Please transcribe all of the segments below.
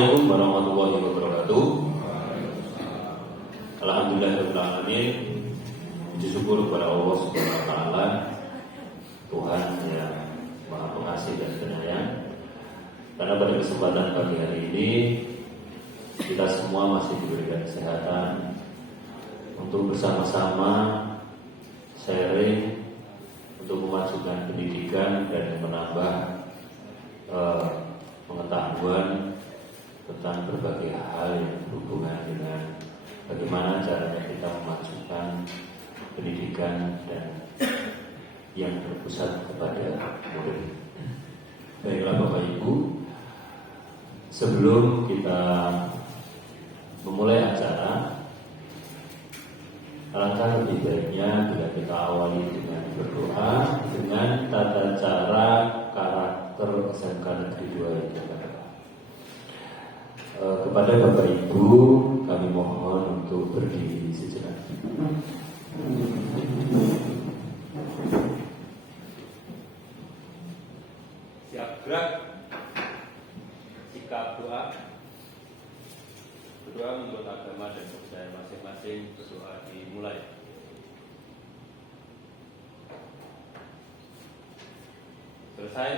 Assalamualaikum warahmatullahi wabarakatuh. Alhamdulillahirrahmanirrahim. Puji syukur kepada Allah Subhanahu wa taala, Tuhan yang Maha Pengasih dan Penyayang. Karena pada kesempatan pagi hari ini kita semua masih diberikan kesehatan untuk bersama-sama sharing untuk memajukan pendidikan dan menambah pengetahuan tentang berbagai hal yang berhubungan dengan bagaimana caranya kita memajukan pendidikan dan yang berpusat kepada murid. Baiklah Bapak Ibu, sebelum kita memulai acara, alangkah lebih baiknya bila kita awali dengan berdoa dengan tata cara karakter SMK Negeri 2 yang Jakarta. Kepada Bapak Ibu kami mohon untuk berdiri sejenak. Siap gerak. Sikap doa. Berdoa menurut agama dan kepercayaan masing-masing. Berdoa dimulai. Selesai.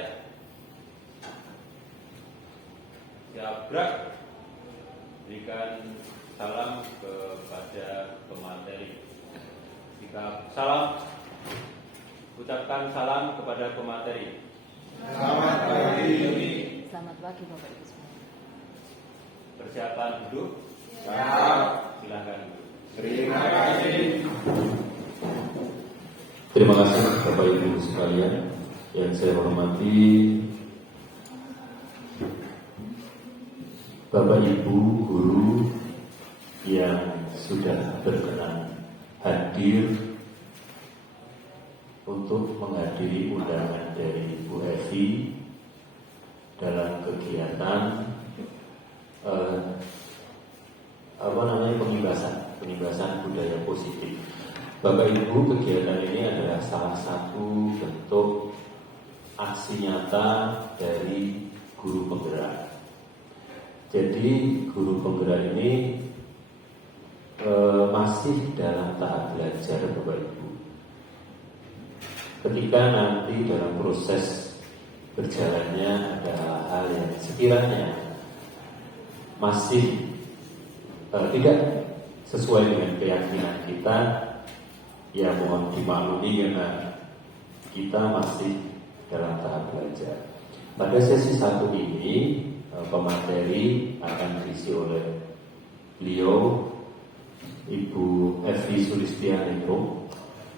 Siap gerak. Berikan salam kepada pemateri. Sikap salam. Ucapkan salam kepada pemateri. Selamat pagi. Selamat pagi Bapak Ibu semua. Persiapan duduk. Siap. Silakan duduk. Terima kasih. Terima kasih Bapak Ibu sekalian yang saya hormati, Bapak Ibu guru yang sudah berkenan hadir untuk menghadiri undangan dari Bu Evi dalam kegiatan pengibasan budaya positif. Bapak Ibu, kegiatan ini adalah salah satu bentuk aksi nyata dari guru penggerak. Jadi guru penggerak ini masih dalam tahap belajar Bapak Ibu. Ketika nanti dalam proses berjalannya ada hal yang sekiranya masih tidak sesuai dengan keyakinan kita, ya mohon dimaklumi karena kita masih dalam tahap belajar. Pada sesi 1 ini pemateri akan diisi oleh beliau Ibu Evi Sulistianingrum.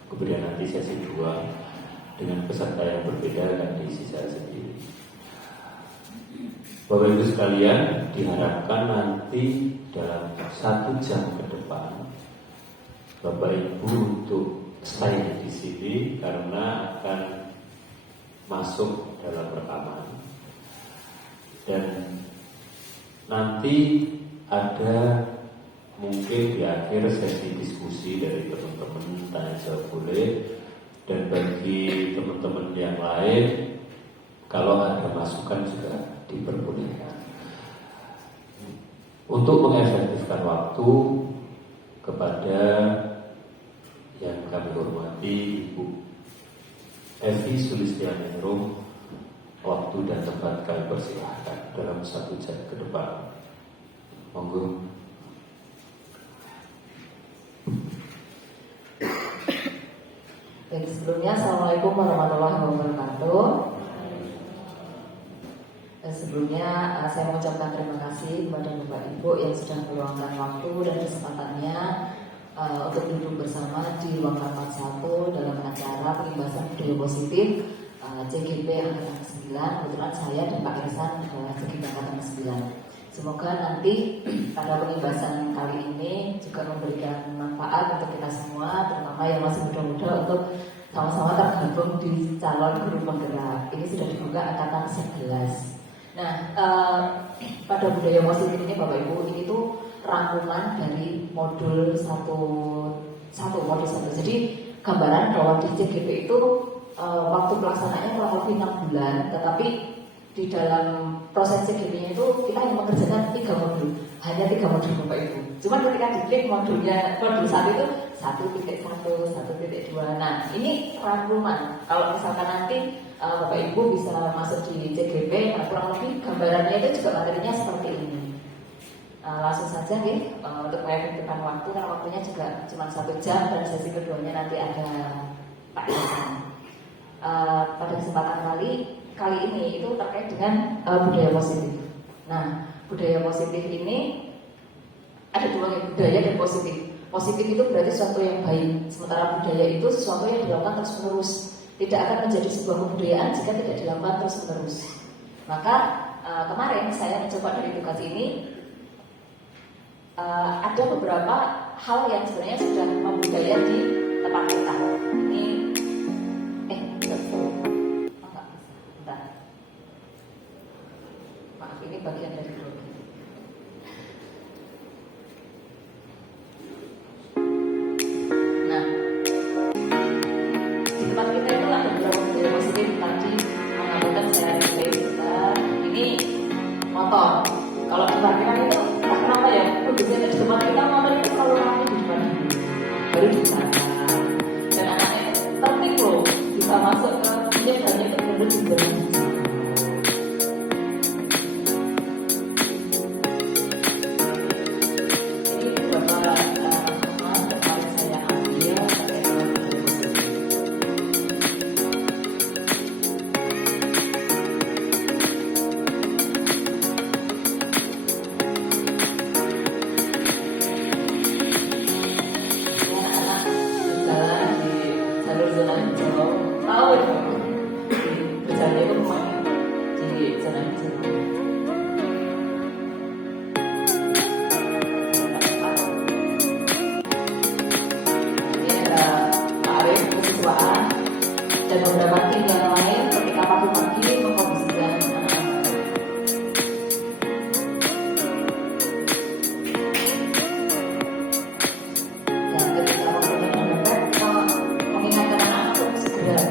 Kemudian nanti sesi 2 dengan peserta yang berbeda akan diisi saya sendiri. Bapak Ibu sekalian, diharapkan nanti dalam 1 jam ke depan Bapak Ibu untuk stay di sini karena akan masuk dalam rekaman. Dan nanti ada mungkin di akhir sesi diskusi dari teman-teman, tanya jawab boleh. Dan bagi teman-teman yang lain, kalau ada masukan juga diperbolehkan. Untuk mengefektifkan waktu, kepada yang kami hormati Ibu Evi Sulistianingrum, waktu dan tempat kami persilahkan dalam 1 jam ke depan. Monggo. Baik, sebelumnya Assalamualaikum warahmatullahi wabarakatuh. Sebelumnya saya mengucapkan terima kasih kepada Bapak Ibu yang sudah meluangkan waktu dan kesempatannya untuk duduk bersama di ruang rapat 1 dalam acara pengibasan budaya positif CGP Angkatan 9. Kebetulan saya dan Pak Irsan adalah CGP Angkatan 9. Semoga nanti pada pengibasan kali ini juga memberikan manfaat untuk kita semua, terutama yang masih muda-muda, untuk sama-sama tergabung di calon guru penggerak. Ini sudah dibuka angkatan 11. Nah, pada budaya positif ini Bapak Ibu, ini tuh rangkuman dari modul modul 1. Jadi gambaran bahwa di CGP itu waktu pelaksanaannya kurang lebih 6 bulan, tetapi di dalam proses CGP-nya itu kita yang mengerjakan 3 modul, hanya 3 modul Bapak Ibu. Cuma ketika diklik modul 1 itu 1.1, 1.2. Nah ini rangkuman. Kalau misalkan nanti Bapak Ibu bisa masuk di CGP, nah kurang lebih gambarannya itu juga materinya seperti ini. Langsung saja nih untuk mengefektifkan waktu, karena waktunya juga cuma 1 jam dan sesi keduanya nanti ada Pak Yasan. Pada kesempatan kali ini itu terkait dengan budaya positif. Nah, budaya positif ini ada 2 budaya dan positif. Positif itu berarti sesuatu yang baik, sementara budaya itu sesuatu yang dilakukan terus-menerus. Tidak akan menjadi sebuah kebudayaan jika tidak dilakukan terus-menerus. Maka kemarin saya mencoba dari tugas ini ada beberapa hal yang sebenarnya sudah membudaya di tempat kita. Ini maaf, ini bagian dari blog. Nah, di tempat kita itu ada beberapa budaya positif. Tadi mengamalkan saya kita ini motor. Kalau di parkiran itu entah kenapa ya, biasanya di tempat kita motor itu selalu ramai di depan baru di sana. Dan anaknya tertib loh, bisa masuk ke jalannya itu benar di jalan. Dan beberapa tim yang lain ketika pagi-pagi mengkondisikan dan ketika memperbaiki mengingatkan anak untuk segera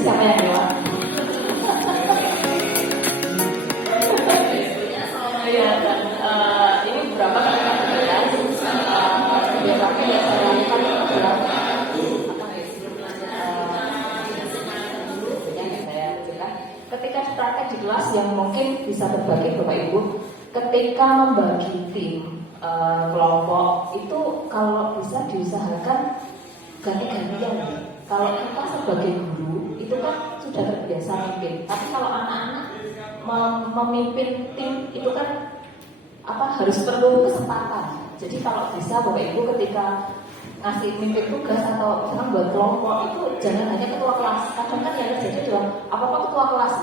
siapa yang lewat? Ya, dan ini beberapa kali yang saya lakukan adalah ketika praktek di kelas yang mungkin bisa berbagi Bapak Ibu, ketika membagi tim kelompok itu kalau bisa diusahakan ganti-gantian. Kalau kita sebagai guru itu kan sudah terbiasa memimpin, tapi kalau anak-anak memimpin tim itu kan harus perlu kesempatan. Jadi kalau bisa Bapak Ibu ketika ngasih mimpin tugas atau misalkan buat kelompok itu jangan hanya ketua kelas. Kadang kan yang terjadi adalah apa ketua kelas,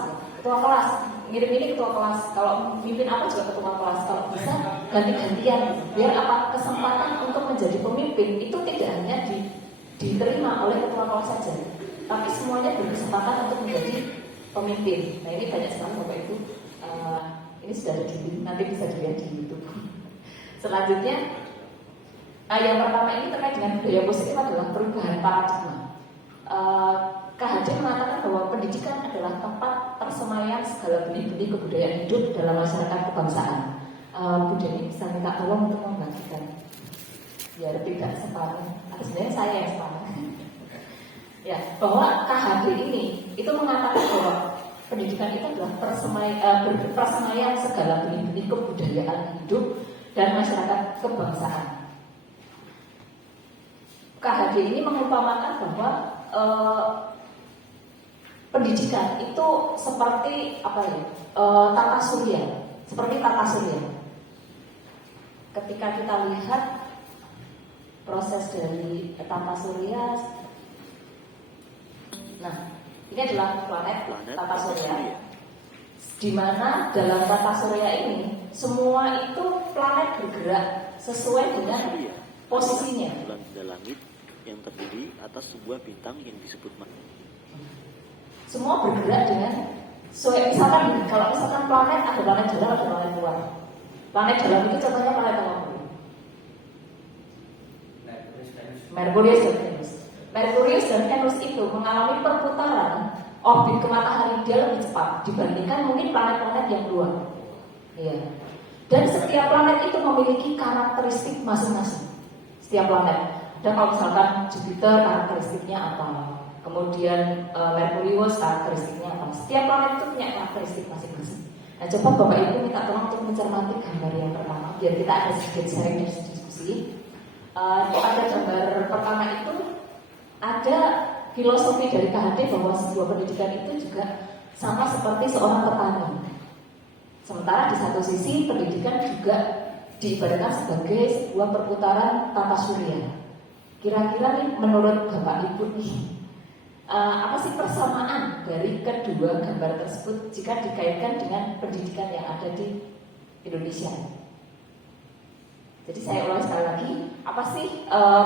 ketua kelas ngirim ini ketua kelas. Kalau mimpin apa juga ketua kelas. Kalau bisa ganti-gantian biar kesempatan untuk menjadi pemimpin itu tidak hanya diterima oleh ketua kelas saja, tapi semuanya berkesempatan untuk menjadi pemimpin. Nah ini banyak sekali Bapak Ibu. Ini sudah ada nanti bisa dilihat di YouTube. Selanjutnya, yang pertama ini terkait dengan budaya positif adalah perubahan paradigma. KHD mengatakan bahwa pendidikan adalah tempat persemaian segala benih-benih kebudayaan hidup dalam masyarakat kebangsaan. Bu Deni bisa minta tolong untuk membagikan. Ya tidak separuh. Sebenarnya saya yang separuh. Ya, bahwa KHD ini itu mengatakan bahwa pendidikan itu adalah persemaian segala benih-benih kebudayaan hidup dan masyarakat kebangsaan. KHD ini mengumpamakan bahwa pendidikan itu seperti tata surya, seperti tata surya. Ketika kita lihat proses dari tata surya, nah ini adalah planet tata surya. di mana dalam tata surya ini semua itu planet bergerak sesuai dengan posisinya. Bulan pada langit yang terdiri atas sebuah bintang yang disebut matahari. Semua bergerak dengan sesuai. Misalkan kalau misalkan planet ada planet dalam, ada planet luar. Planet dalam itu contohnya planet apa? Merkurius dan Venus. Merkurius dan Venus itu mengalami perputaran orbit ke matahari dia lebih cepat dibandingkan mungkin planet-planet yang luar. Iya. Dan setiap planet itu memiliki karakteristik masing-masing. Setiap planet. Dan kalau misalkan Jupiter karakteristiknya apa, kemudian Merkurius karakteristiknya apa. Setiap planet itu punya karakteristik masing-masing. Nah, coba Bapak Ibu minta tolong untuk mencermati gambar yang pertama, biar kita ada sedikit sharing dan diskusi. Pada gambar pertama itu ada filosofi dari KHD bahwa sebuah pendidikan itu juga sama seperti seorang petani. Sementara di satu sisi pendidikan juga diibaratkan sebagai sebuah perputaran tata surya. Kira-kira nih menurut Bapak Ibu nih, apa sih persamaan dari kedua gambar tersebut jika dikaitkan dengan pendidikan yang ada di Indonesia? Jadi saya ulang sekali lagi, apa sih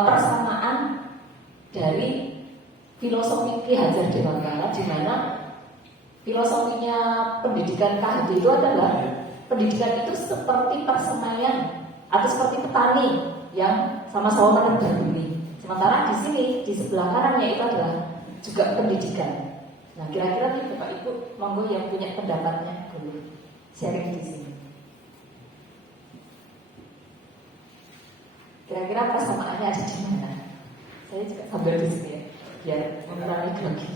persamaan dari filosofi Ki Hajar Dewantara, di mana filosofinya pendidikan KHD itu adalah pendidikan itu seperti persemaian atau seperti petani yang sama-sama menebar benih. Sementara di sini di sebelah kanannya itu adalah juga pendidikan. Nah, kira-kira nih Bapak Ibu, monggo yang punya pendapatnya boleh sharing di sini. Kira-kira persamaannya ada di mana? Saya juga sambil di sini ya, biar mengurangi grogi.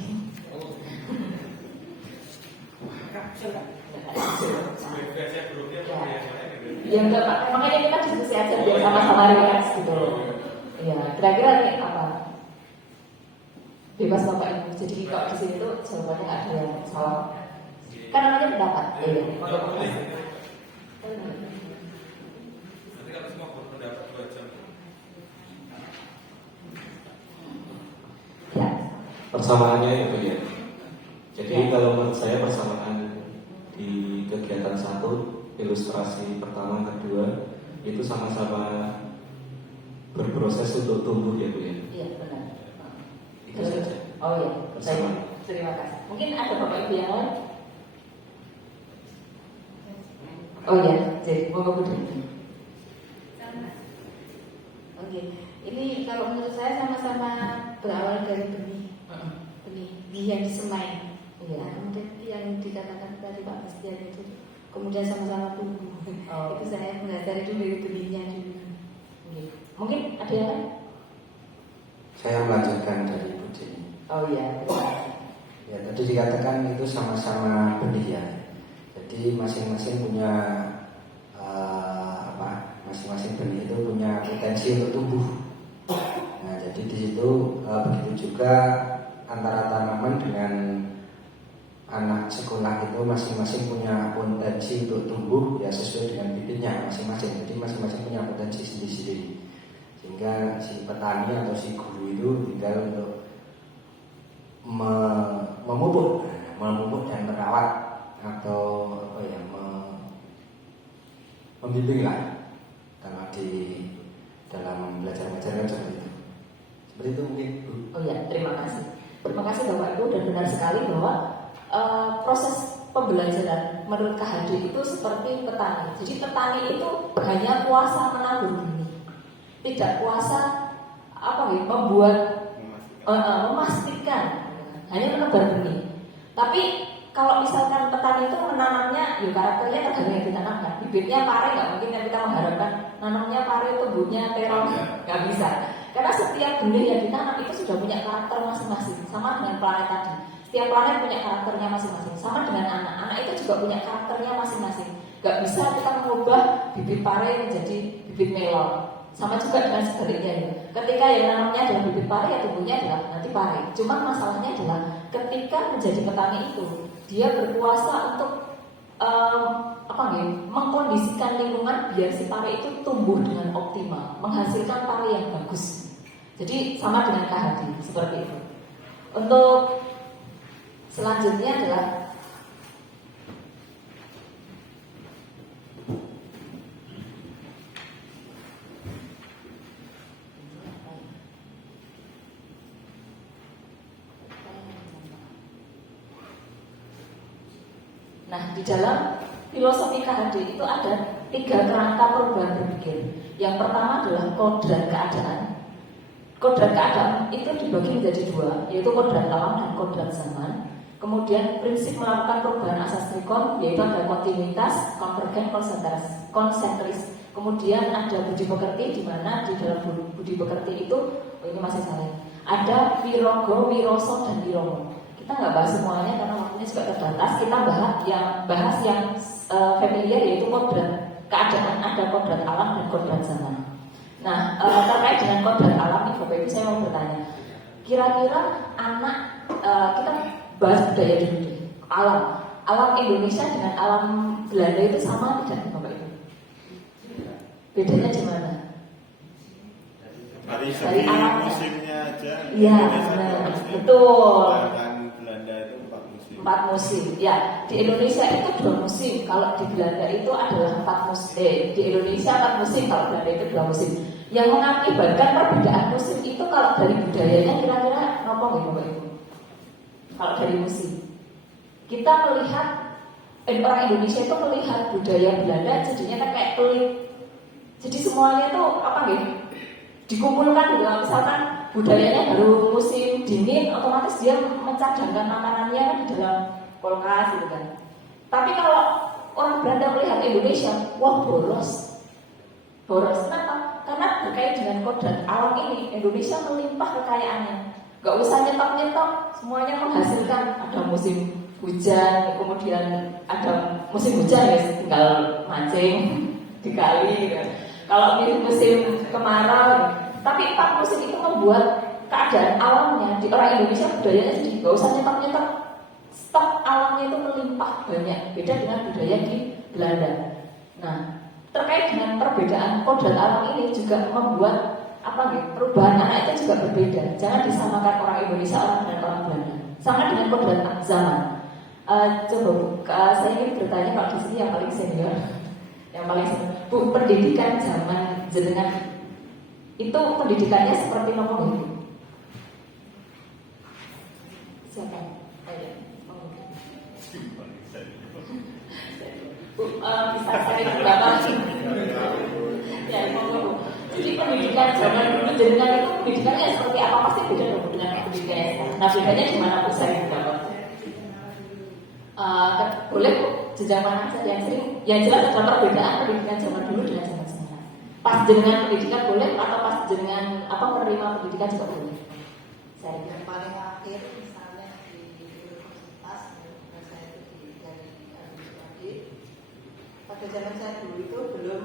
Ya enggak Pak, makanya kita diskusi aja biar sama-sama relax gitu. Ya, kira-kira nih apa? Bebas Bapak Ibu. Jadi kalau di sini tuh jawabannya nggak ada yang salah. Kan namanya pendapat. Iya. Nanti kalau semua berpendapat 2 jam. Ya. Persamaannya itu ya. Jadi kalau menurut saya persamaan di kegiatan 1, ilustrasi pertama, kedua itu sama-sama berproses untuk tumbuh ya Bu ya. Iya benar. Itu saja. Oh iya. Persamaan. Baik. Terima kasih. Mungkin ada Bapak Ibu yang lain? Oh iya, jadi mau dulu. Oke, ini kalau menurut saya sama-sama berawal dari benih, benih yang disemai. Iya. Nah, kemudian yang dikatakan tadi Pak Bastian itu, kemudian sama-sama tumbuh. Oh. Itu saya mengajari dulu dari benihnya dulu. Oke. Mungkin ada yang lain? Saya melanjutkan dari Bu Jenny. Oh iya. Ya, tadi dikatakan itu sama-sama benih ya. Jadi masing-masing punya masing-masing benih itu punya potensi untuk tumbuh. Nah, jadi di situ begitu juga antara tanaman dengan anak sekolah itu masing-masing punya potensi untuk tumbuh ya sesuai dengan bibitnya masing-masing. Jadi masing-masing punya potensi sendiri-sendiri. Sehingga si petani atau si guru itu tinggal untuk memupuk dan merawat atau membimbing lah kalau di dalam belajar mengajar kan seperti itu. Seperti itu mungkin Bu. Oh ya, terima kasih. Terima kasih Bapak Ibu, dan benar sekali bahwa proses pembelajaran menurut KHD itu seperti petani. Jadi petani itu hanya kuasa menabur benih, tidak kuasa membuat memastikan hanya menebar benih. Tapi kalau misalkan petani itu menanamnya, ya karakternya tergantung yang ditanamkan. Bibitnya pare, nggak mungkin kita mengharapkan nanamnya pare, tumbuhnya terong, nggak bisa. Karena setiap benih yang ditanam itu sudah punya karakter masing-masing. Sama dengan planet tadi, setiap planet punya karakternya masing-masing. Sama dengan anak itu juga punya karakternya masing-masing. Nggak bisa kita mengubah bibit pare menjadi bibit melon. Sama juga dengan sebaliknya ya. Ketika yang nanamnya adalah bibit pare, ya tumbuhnya adalah nanti pare. Cuma masalahnya adalah ketika menjadi petani itu, dia berkuasa untuk mengkondisikan lingkungan biar si pare itu tumbuh dengan optimal, menghasilkan pare yang bagus. Jadi sama dengan KHD seperti itu. Untuk selanjutnya adalah Nah, di dalam filosofi KHD itu ada 3 kerangka perubahan berpikir. Yang pertama adalah kodrat keadaan. Kodrat keadaan itu dibagi menjadi 2, yaitu kodrat alam dan kodrat zaman. Kemudian prinsip melakukan perubahan asas trikon, yaitu ada kontinuitas, konvergen, konsentris. Kemudian ada budi pekerti, di mana di dalam budi pekerti itu, ini masih salah, ada wirogo, wiroso, dan wiromo. Kita nggak bahas semuanya karena waktunya juga terbatas. Kita bahas yang familiar, yaitu kodrat keadaan, ada kodrat alam dan kodrat zaman. Nah, terkait dengan kodrat alam, Bapak Ibu, saya mau bertanya, kira-kira anak kita bahas budaya dulu deh. Alam Indonesia dengan alam Belanda itu sama tidak, Bapak Ibu? Bedanya di mana? Dari Dari segi alam. musimnya aja. Iya, Indonesia benar. satu musim. Betul. Sedangkan Belanda itu 4 musim. 4 musim. Ya, di Indonesia itu 2 musim. Kalau di Belanda itu adalah 4 musim. Di Indonesia 4 musim, kalau Belanda itu 2 musim. Yang mengakibatkan perbedaan musim itu kalau dari budayanya kira-kira nopo nggih Bapak Ibu? Kalau dari musim, kita melihat orang Indonesia itu melihat budaya Belanda jadinya kan kayak pelit. Jadi semuanya itu apa nggih? Dikumpulkan gitu. Misalkan budayanya baru musim dingin, otomatis dia mencadangkan makanannya kan di dalam kulkas gitu kan. Tapi kalau orang Belanda melihat Indonesia, wah boros. Kenapa? Karena berkait dengan kodrat alam ini, Indonesia melimpah kekayaannya. Gak usah nyetok-nyetok, semuanya menghasilkan. Ada musim hujan, kemudian ada musim hujan ya tinggal mancing di kali gitu. Kalau musim kemarau, tapi 4 musim itu membuat keadaan alamnya di orang Indonesia budayanya jadi gak usah nyetok-nyetok, stok alamnya itu melimpah banyak. Beda dengan budaya di Belanda. Nah, terkait dengan perbedaan kodrat alam ini juga membuat perubahan anak itu juga berbeda. Jangan disamakan orang Indonesia dan orang Belanda. Sama dengan kodrat zaman. Saya ingin bertanya kalau di sini yang paling senior, Bu, pendidikan zaman jenengan itu pendidikannya seperti apa Bu? Siapa? Ayo. Bu, bisa saya berapa? Ya, Bu. Jadi pendidikan zaman dulu jenengan itu pendidikannya seperti apa? Pasti beda dong dengan pendidikannya sekarang. Nah, bedanya di mana Bu saya berapa? Boleh Bu, jenjang mana saja yang sering? Yang jelas ada perbedaan pendidikan zaman dulu dengan zaman sekarang. Pas dengan pendidikan boleh atau pas dengan menerima pendidikan juga boleh. Saya Yang paling akhir misalnya di universitas, saya itu dari adik. Pada zaman saya dulu itu belum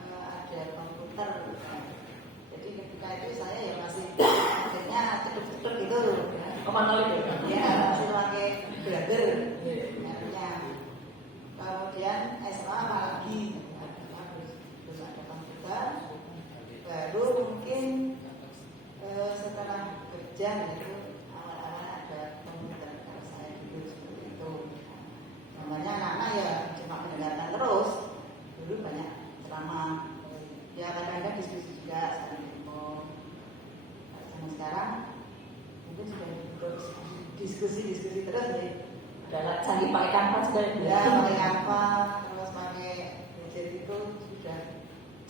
ada komputer. Jadi ketika itu saya ya masih akhirnya cedek-cedek gitu. Manual Ya, masih pakai blader. Kemudian SMA lagi terus ada komputer, baru mungkin setelah kerja itu awal-awal ada komputer. Kalau saya dulu seperti itu, namanya anak-anak ya cuma mendengarkan terus. Dulu banyak ceramah, ya kadang-kadang diskusi juga saling info. Sama sekarang mungkin sudah diskusi terus nih. adalah canggih pakai kanvas juga Ya, pakai apa, terus pakai gadget itu sudah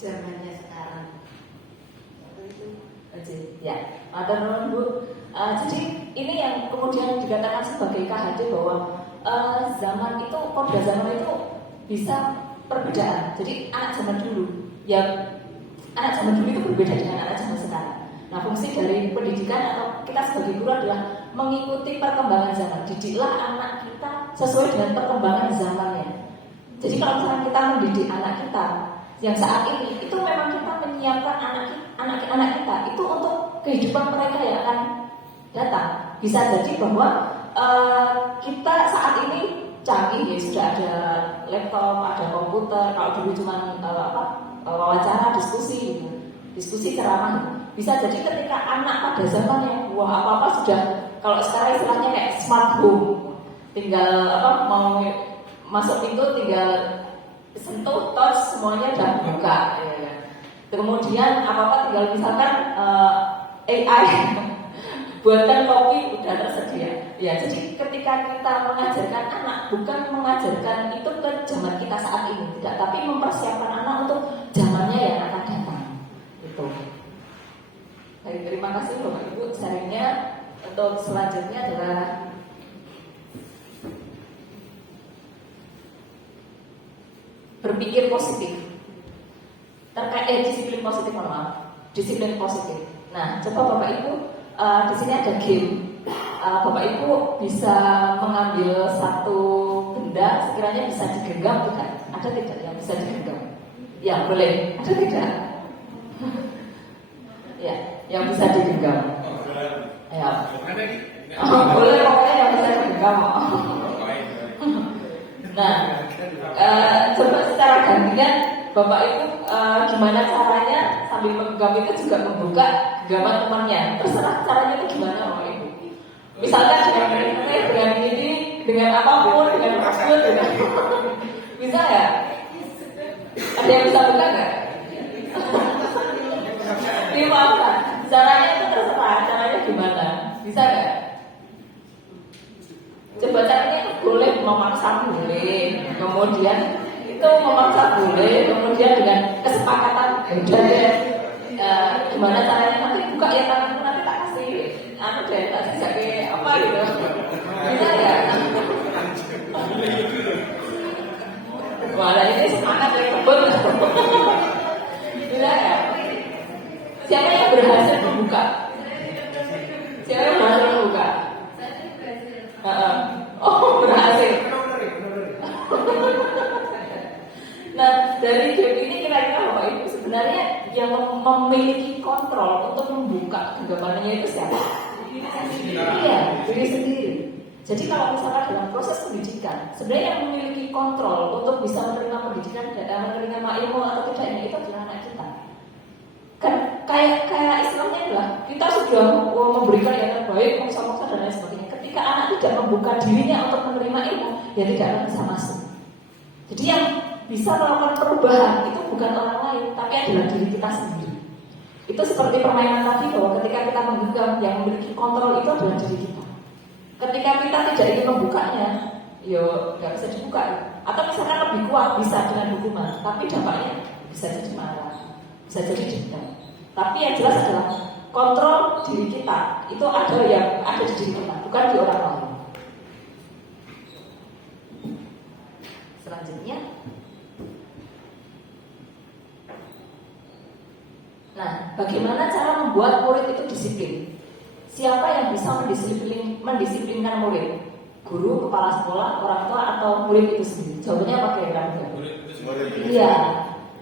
zamannya sekarang. Itu aja. Ya, matur Bu. Jadi ini yang kemudian dikatakan sebagai KHD bahwa zaman itu, kodrat zaman itu bisa perbedaan. Jadi anak zaman dulu, anak zaman dulu itu berbeda dengan anak zaman sekarang. Nah, fungsi dari pendidikan atau kita sebagai guru adalah mengikuti perkembangan zaman. Didiklah anak kita sesuai dengan perkembangan zamannya. Jadi kalau misalnya kita mendidik anak kita yang saat ini, itu memang kita menyiapkan anak kita itu untuk kehidupan mereka yang akan datang. Bisa jadi bahwa kita saat ini canggih ya, sudah ada laptop, ada komputer. Kalau dulu cuma wawancara, diskusi ceramah gitu. Bisa jadi ketika anak pada zamannya apa-apa sudah, kalau sekarang istilahnya kayak smart home, tinggal mau masuk pintu tinggal sentuh touch semuanya udah buka ya. Kemudian apa-apa tinggal misalkan AI buatkan kopi udah tersedia. Ya, jadi ketika kita mengajarkan anak, bukan mengajarkan itu ke zaman kita saat ini, tidak, tapi mempersiapkan anak untuk zamannya yang akan datang. Itu. Baik, terima kasih Bapak Ibu. Sharingnya untuk selanjutnya adalah berpikir positif terkait disiplin positif, disiplin positif. Nah, coba Bapak Ibu, di sini ada game. Bapak Ibu bisa mengambil satu benda, sekiranya bisa digenggam tidak? Ada tidak yang bisa digenggam? Ya, boleh. Ada tidak? Ya, yang bisa digenggam. Ya. Boleh, pokoknya yang bisa digenggam. Nah, coba secara gantian Bapak Ibu gimana caranya sambil menggenggam itu juga membuka genggaman temannya. Terserah caranya itu gimana Bapak Ibu. Misalnya dengan ini, dengan apapun, dengan apapun, dengan bisa ya? Ada yang bisa buka nggak? Gimana? Caranya itu terserah. Caranya gimana? Bisa nggak? Coba caranya itu boleh memaksa boleh, kemudian itu memaksa boleh, kemudian dengan kesepakatan udah ya, gimana caranya nanti buka ya tanganku nanti tak kasih deh tak kasih kayak apa gitu, bisa ya? Wah, ini semangat ya kebun. Bisa ya? Siapa yang berhasil membuka? Siapa yang berhasil membuka? Oh, berhasil. Nah, dari game ini kira-kira Bapak Ibu sebenarnya yang memiliki kontrol untuk membuka genggamannya itu siapa? Iya, diri sendiri. Jadi kalau misalkan dalam proses pendidikan, sebenarnya yang memiliki kontrol untuk bisa menerima pendidikan dan menerima ilmu atau tidaknya itu adalah anak kita. Kan kayak istilahnya adalah kita sudah memberikan yang terbaik, maksa-maksa dan lain sebagainya. Ketika anak tidak membuka dirinya untuk menerima ilmu, ya tidak akan bisa masuk. Jadi yang bisa melakukan perubahan itu bukan orang lain, tapi adalah diri kita sendiri. Itu seperti permainan tadi bahwa ketika kita menggenggam, yang memiliki kontrol itu adalah diri kita. Ketika kita tidak ingin membukanya, yo nggak bisa dibuka. Atau misalkan lebih kuat bisa dengan hukuman, tapi dampaknya bisa jadi marah, bisa jadi dendam. Tapi yang jelas adalah kontrol diri kita itu ada yang ada di diri kita, bukan di orang lain. Selanjutnya, nah, bagaimana cara membuat murid itu disiplin? Siapa yang bisa mendisiplinkan murid? Guru, kepala sekolah, orang tua, atau murid itu sendiri? Jawabannya apa kira-kira? Iya.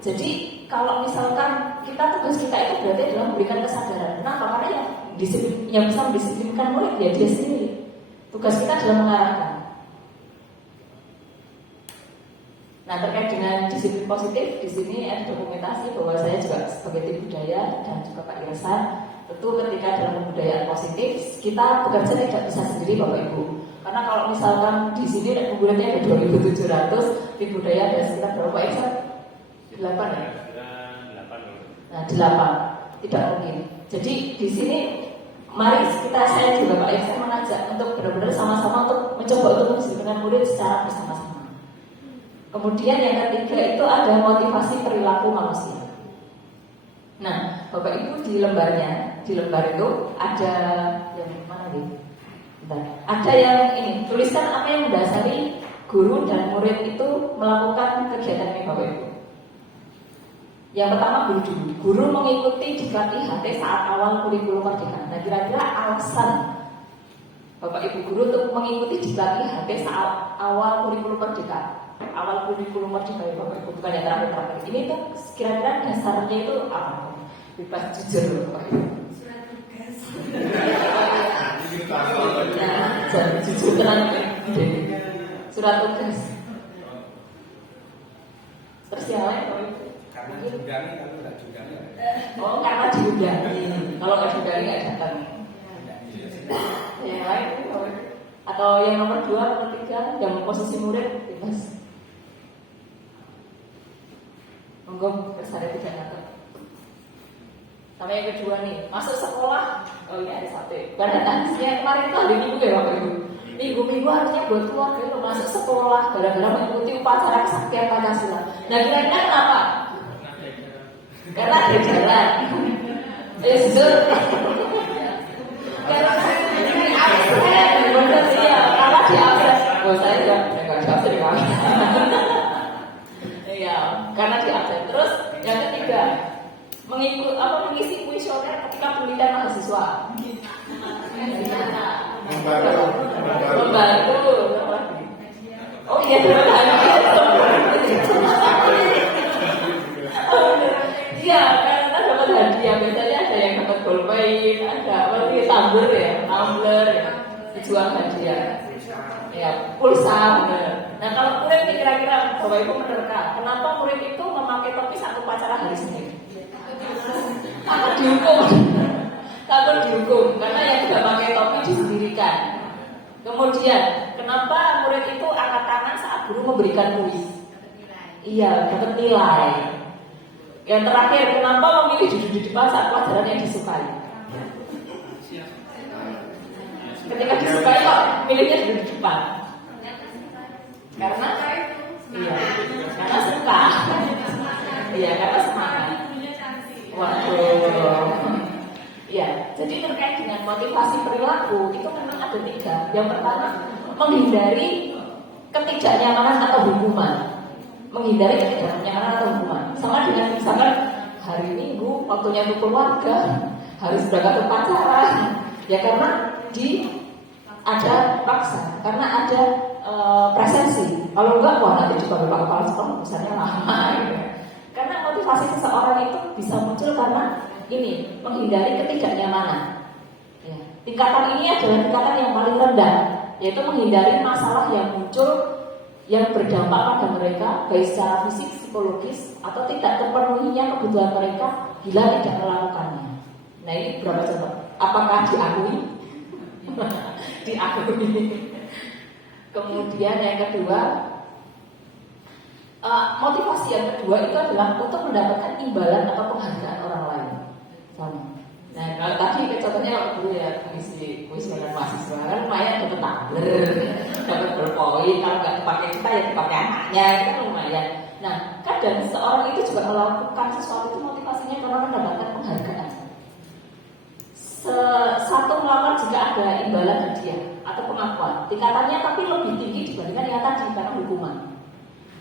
Jadi kalau misalkan tugas kita itu berarti adalah memberikan kesadaran. Kenapa? Karena yang bisa mendisiplinkan murid ya dia sendiri. Tugas kita adalah mengarahkan. Nah, terkait dengan disiplin positif, di sini ada dokumentasi bahwa saya juga sebagai tim budaya dan juga Pak Irsan, tentu ketika dalam kebudayaan positif kita bekerja tidak bisa sendiri Bapak Ibu. Karena kalau misalkan di sini muridnya ada 2.700, tim budaya ada sekitar berapa Pak Irsan? 8 ya? 8. Nah, 8 tidak mungkin. Jadi di sini mari saya juga Pak Irsan mengajak untuk benar-benar sama-sama untuk mencoba untuk mendisiplinkan murid secara bersama-sama. Kemudian yang ketiga itu ada motivasi perilaku manusia. Nah, Bapak Ibu di lembar itu ada yang mana nih? Ada yang ini, tuliskan apa yang mendasari guru dan murid itu melakukan kegiatan ini Bapak Ibu. Yang pertama guru mengikuti diklat IHT saat awal kurikulum merdeka. Nah, kira-kira alasan Bapak Ibu guru untuk mengikuti diklat IHT saat awal kurikulum merdeka. Awal kurikulum merdeka ya Bapak Ibu, bukan yang terakhir. Ini tuh kira-kira dasarnya itu apa? Bebas jujur Bapak Ibu. Surat tugas. Nah, jangan jujur tenang. Surat tugas. Terus yang lain Bapak Ibu? Karena diundangi, kalau nggak diundangi. Oh, karena diundangi. Kalau nggak diundangi nggak datang. Yang lain Bapak Ibu? Atau yang nomor 2, nomor 3 yang posisi murid bebas. Monggo, saya tidak ngatur. Sama yang kedua nih, masuk sekolah. Oh iya ada satu. Karena nantinya kemarin itu hari Minggu ya Bapak Ibu. Minggu-minggu harusnya buat keluarga lo masuk sekolah gara-gara mengikuti upacara kesaktian Pancasila. Nah kira-kira kenapa? Karena ada jalan. Jujur. Karena di absen, bener sih ya. Karena di absen. Oh saya nggak di absen ya. Iya, karena di absen. Terus yang ketiga, mengisi kuesioner ketika pendidikan mahasiswa. Membantu. Oh iya, iya, karena dapat hadiah. Biasanya ada yang dapat bolpen, ada apa sih tumbler ya, dijual hadiah. Ya, pulsa bener. Nah kalau murid kira-kira Bapak Ibu menerka, kenapa murid itu memakai topi saat upacara hari Senin? Takut dihukum karena yang tidak pakai topi disendirikan. Kemudian kenapa murid itu angkat tangan saat guru memberikan kuis? Iya, dapat nilai. Yang terakhir, kenapa memilih duduk di depan saat pelajaran yang disukai? Ketika disukai kok milihnya duduk di depan? Karena iya, karena suka. Iya, karena semangat. Waduh. Ya, jadi terkait dengan motivasi perilaku itu memang ada 3. Yang pertama, menghindari ketidaknyamanan atau hukuman. Menghindari ketidaknyamanan atau hukuman. Sama dengan misalkan hari Minggu waktunya untuk keluarga, harus berangkat ke upacara. Ya karena ada paksa, karena ada presensi. Kalau enggak, wah nanti juga bapak kepala sekolah misalnya lama. Gitu. Karena motivasi seseorang itu bisa muncul karena ini menghindari ketidaknyamanan. Ya. Tingkatan ini adalah tingkatan yang paling rendah, yaitu menghindari masalah yang muncul yang berdampak pada mereka baik secara fisik, psikologis atau tidak terpenuhinya kebutuhan mereka bila tidak melakukannya. Nah ini berapa coba? Apakah diakui? Diakui. Kemudian yang kedua, motivasi yang kedua itu adalah untuk mendapatkan imbalan atau penghargaan orang lain. Sama. Nah kalau tadi contohnya dulu ya mengisi kuis dengan mahasiswa kan lumayan dapat tumbler, dapat berpoin. Kalau nggak dipakai kita ya dipakai anaknya, itu kan lumayan. Nah kadang seorang itu juga melakukan sesuatu itu motivasinya karena mendapatkan penghargaan. Satu melawan jika ada imbalan hadiah atau pengakuan, tingkatannya tapi lebih tinggi dibandingkan yang tadi karena hukuman.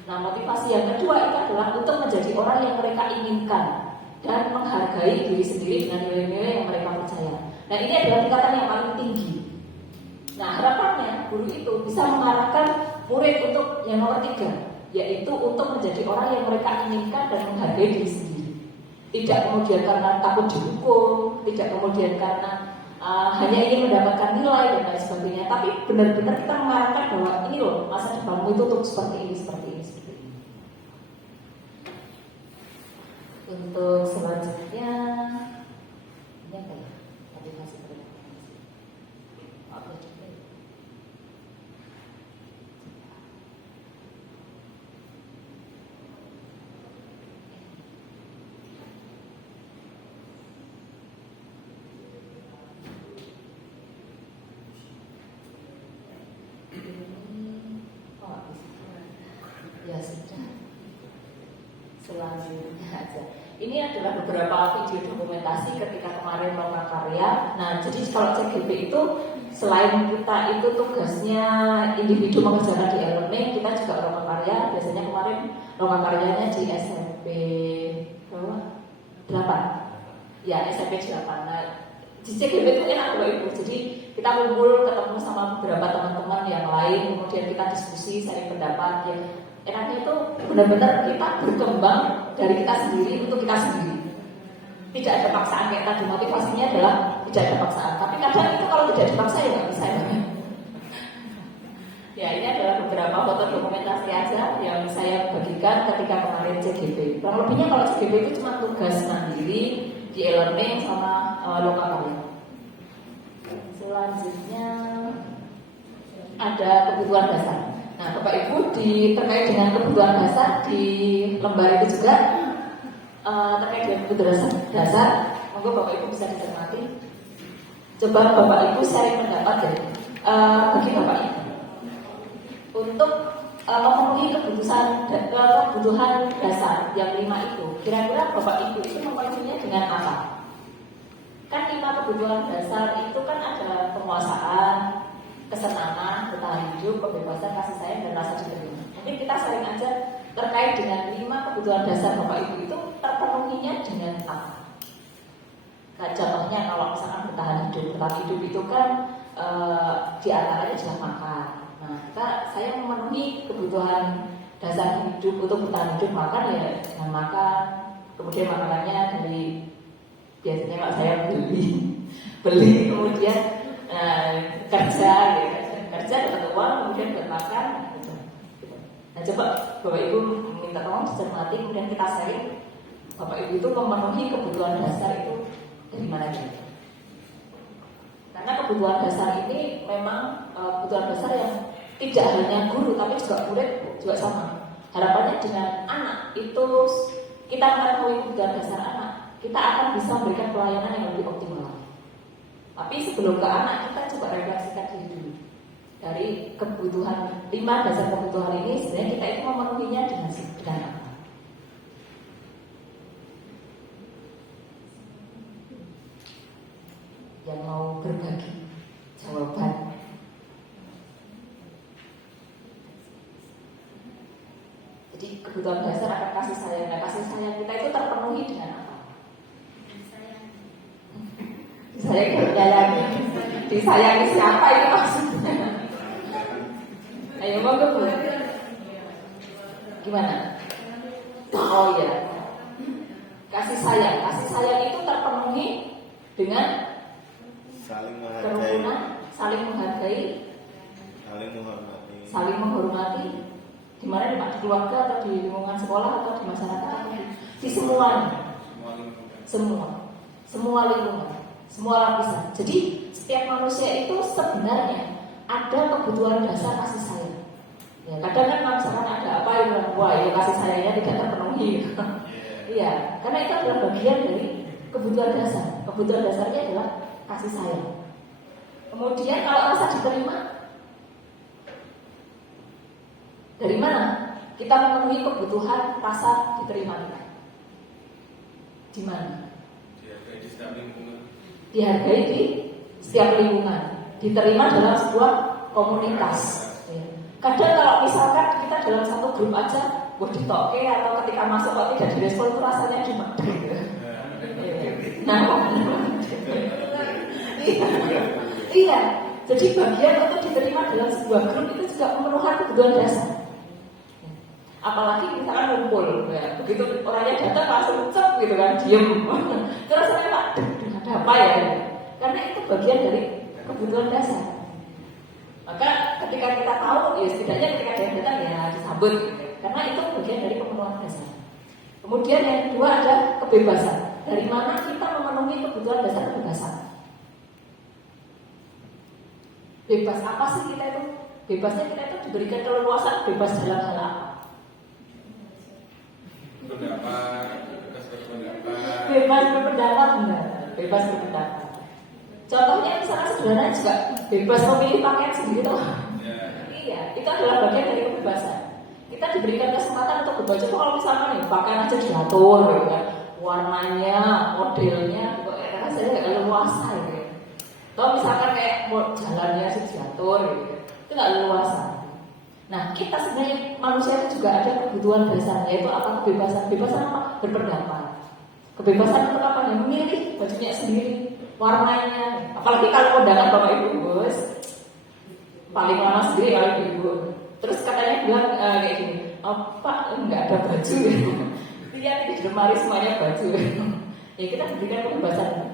Nah motivasi yang kedua itu adalah untuk menjadi orang yang mereka inginkan dan menghargai diri sendiri dengan nilai-nilai yang mereka percaya. Nah ini adalah tingkatan yang paling tinggi. Nah harapannya guru itu bisa mengarahkan murid untuk yang nomor 3, yaitu untuk menjadi orang yang mereka inginkan dan menghargai diri sendiri. Tidak kemudian karena takut dihukum, tidak kemudian karena hanya ingin mendapatkan nilai dan lain sebagainya, tapi benar-benar kita mengarahkan bahwa ini loh masa depanmu itu untuk seperti ini, seperti ini, seperti ini. Untuk selanjutnya ini apa ya? Tapi masih berapa? Oke, cukup. Ya sudah. Selanjutnya aja. Ini adalah beberapa video dokumentasi ketika kemarin lomba karya. Nah, jadi kalau CGP itu selain kita itu tugasnya individu mengerjakan di e-learning, kita juga lomba karya. Biasanya kemarin lomba karyanya di SMP berapa? 8. Ya, SMP 8. Nah, di CGP itu enak Bapak Ibu. Jadi kita kumpul ketemu sama beberapa teman-teman yang lain, kemudian kita diskusi, saling pendapat. Ya, enaknya itu benar-benar kita berkembang dari kita sendiri untuk kita sendiri. Tidak ada paksaan kayak tadi, motivasinya adalah tidak ada paksaan. Tapi kadang itu kalau tidak dipaksa ya nggak bisa. Ya ini adalah beberapa foto dokumentasi aja yang saya bagikan ketika kemarin CGP. Kurang lebihnya kalau CGP itu cuma tugas mandiri di e-learning sama lokal karya. Selanjutnya ada kebutuhan dasar. Nah, Bapak Ibu terkait dengan kebutuhan dasar di lembar itu juga terkait dengan kebutuhan dasar monggo Bapak Ibu bisa dicermati. Coba Bapak Ibu sharing pendapat ya. Bagi Bapak Ibu untuk memenuhi kebutuhan dasar yang 5 itu, kira-kira Bapak Ibu itu memenuhinya dengan apa? Kan 5 kebutuhan dasar itu kan ada penguasaan, kesenangan, bertahan hidup, kebebasan, kasih sayang, dan rasa diterima. Mungkin kita sharing aja terkait dengan 5 kebutuhan dasar Bapak Ibu itu terpenuhinya dengan apa? Nah, contohnya kalau misalkan bertahan hidup itu kan di antaranya adalah makan. Nah, saya memenuhi kebutuhan dasar hidup untuk bertahan hidup, makan ya dengan makan. Kemudian makanannya dari biasanya Pak saya beli kemudian kerja dapat uang kemudian buat makan gitu. Nah coba Bapak Ibu minta tolong dicermati kemudian kita sharing Bapak Ibu itu memenuhi kebutuhan dasar itu dari mana aja. Karena kebutuhan dasar ini memang kebutuhan dasar yang tidak hanya guru tapi juga murid juga sama. Harapannya dengan anak itu kita memenuhi kebutuhan dasar anak, kita akan bisa memberikan pelayanan yang lebih optimal. Tapi sebelum ke anak kita coba refleksikan diri dulu. Dari kebutuhan 5 dasar kebutuhan ini sebenarnya kita itu memenuhinya dengan apa? Yang mau berbagi jawaban. Jadi kebutuhan dasar akan kasih sayang. Nah, kasih sayang kita itu terpenuhi dengan apa? Disayangi siapa itu maksudnya? Ayo monggo Bu. Gimana? Oh ya. Kasih sayang itu terpenuhi dengan saling menghargai, kerukunan, saling menghargai, saling menghormati. Di mana di keluarga atau di lingkungan sekolah atau di masyarakat atau di semua lingkungan, semua lapisan. Jadi setiap manusia itu sebenarnya ada kebutuhan dasar kasih sayang. Ya, kadang kan misalkan ada apa yang wah ya kasih sayangnya tidak terpenuhi. Iya, karena itu adalah bagian dari kebutuhan dasar. Kebutuhan dasarnya adalah kasih sayang. Kemudian kalau rasa diterima, dari mana kita memenuhi kebutuhan rasa diterima kita? Di mana? dihargai di setiap lingkungan. Dihargai di setiap lingkungan, diterima dalam sebuah komunitas. Kadang kalau misalkan kita dalam satu grup aja, buat ditoke atau ketika masuk kok tidak direspon itu rasanya cuma. Nah, iya. Jadi bagian untuk diterima dalam sebuah grup itu juga memenuhi kebutuhan dasar. Apalagi misalkan ngumpul, ya, begitu orangnya datang langsung cep gitu kan, diem. Terus saya Pak, ada apa ya? Karena itu bagian dari kebutuhan dasar. Maka ketika kita tahu, ya setidaknya ketika dia datang ya disambut, gitu. Karena itu bagian dari pemenuhan dasar. Kemudian yang kedua ada kebebasan. Dari mana kita memenuhi kebutuhan dasar kebebasan? Bebas apa sih kita itu? Bebasnya kita itu diberikan keleluasan bebas dalam hal apa? Bebas berpendapat, benar. Bebas berpendapat. Contohnya misalnya sederhana juga bebas memilih pakaian sendiri toh. Iya, itu adalah bagian dari kebebasan. Kita diberikan kesempatan untuk berbaju. Kalau misalnya nih pakaian aja diatur, gitu kan, warnanya, modelnya, karena saya nggak leluasa, gitu. Kalau misalkan kayak jalannya sih diatur, gitu, itu nggak leluasa. Nah, kita sebenarnya manusia itu juga ada kebutuhan dasar, yaitu apa? Kebebasan. Kebebasan apa? Berpendapat. Kebebasan untuk apa? Yang memilih bajunya sendiri, warnanya. Apalagi kalau undangan Bapak Ibu, bos, paling lama sendiri kalau Ibu. Terus katanya bilang kayak gini, Pak nggak ada baju. Lihat di lemari semuanya baju. Ya kita berikan kebebasan.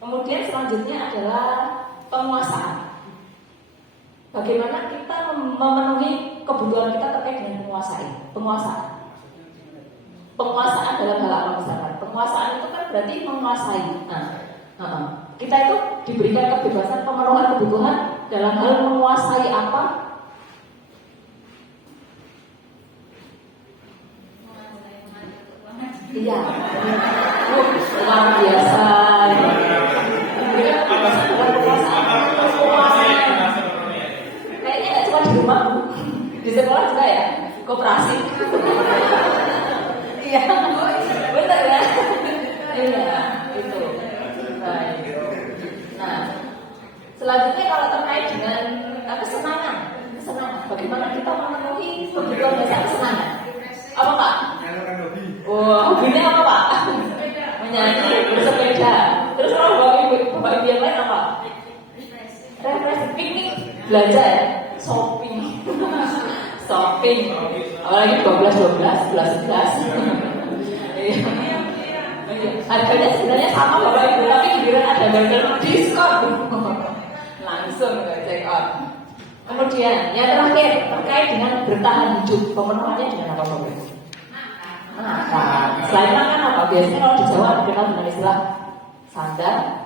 Kemudian selanjutnya adalah penguasaan. Bagaimana kita memenuhi kebutuhan kita terkait dengan penguasaan. Penguasaan dalam hal apa misalkan? Penguasaan itu kan berarti menguasai. Kita itu diberikan kebebasan pemenuhan kebutuhan dalam hal menguasai apa? Iya, luar biasa. Selanjutnya kalau terkait dengan kesenangan, bagaimana kita memenuhi kebutuhan dasar kesenangan? Apa Pak? Menyalurkan hobi. Hobinya apa Pak? Menyanyi, bersepeda. Terus kalau bapak ibu yang lain apa? Refreshing, piknik, belanja ya, shopping, apalagi 12, 11, 11. Harganya sebenarnya sama bapak ibu, tapi giliran ada harga diskon, langsung check out. Kemudian yang terakhir terkait dengan bertahan hidup, pemenuhannya dengan apa bapak ibu? Makan. Selain makan apa? Biasanya kalau di Jawa dikenal dengan istilah sandang,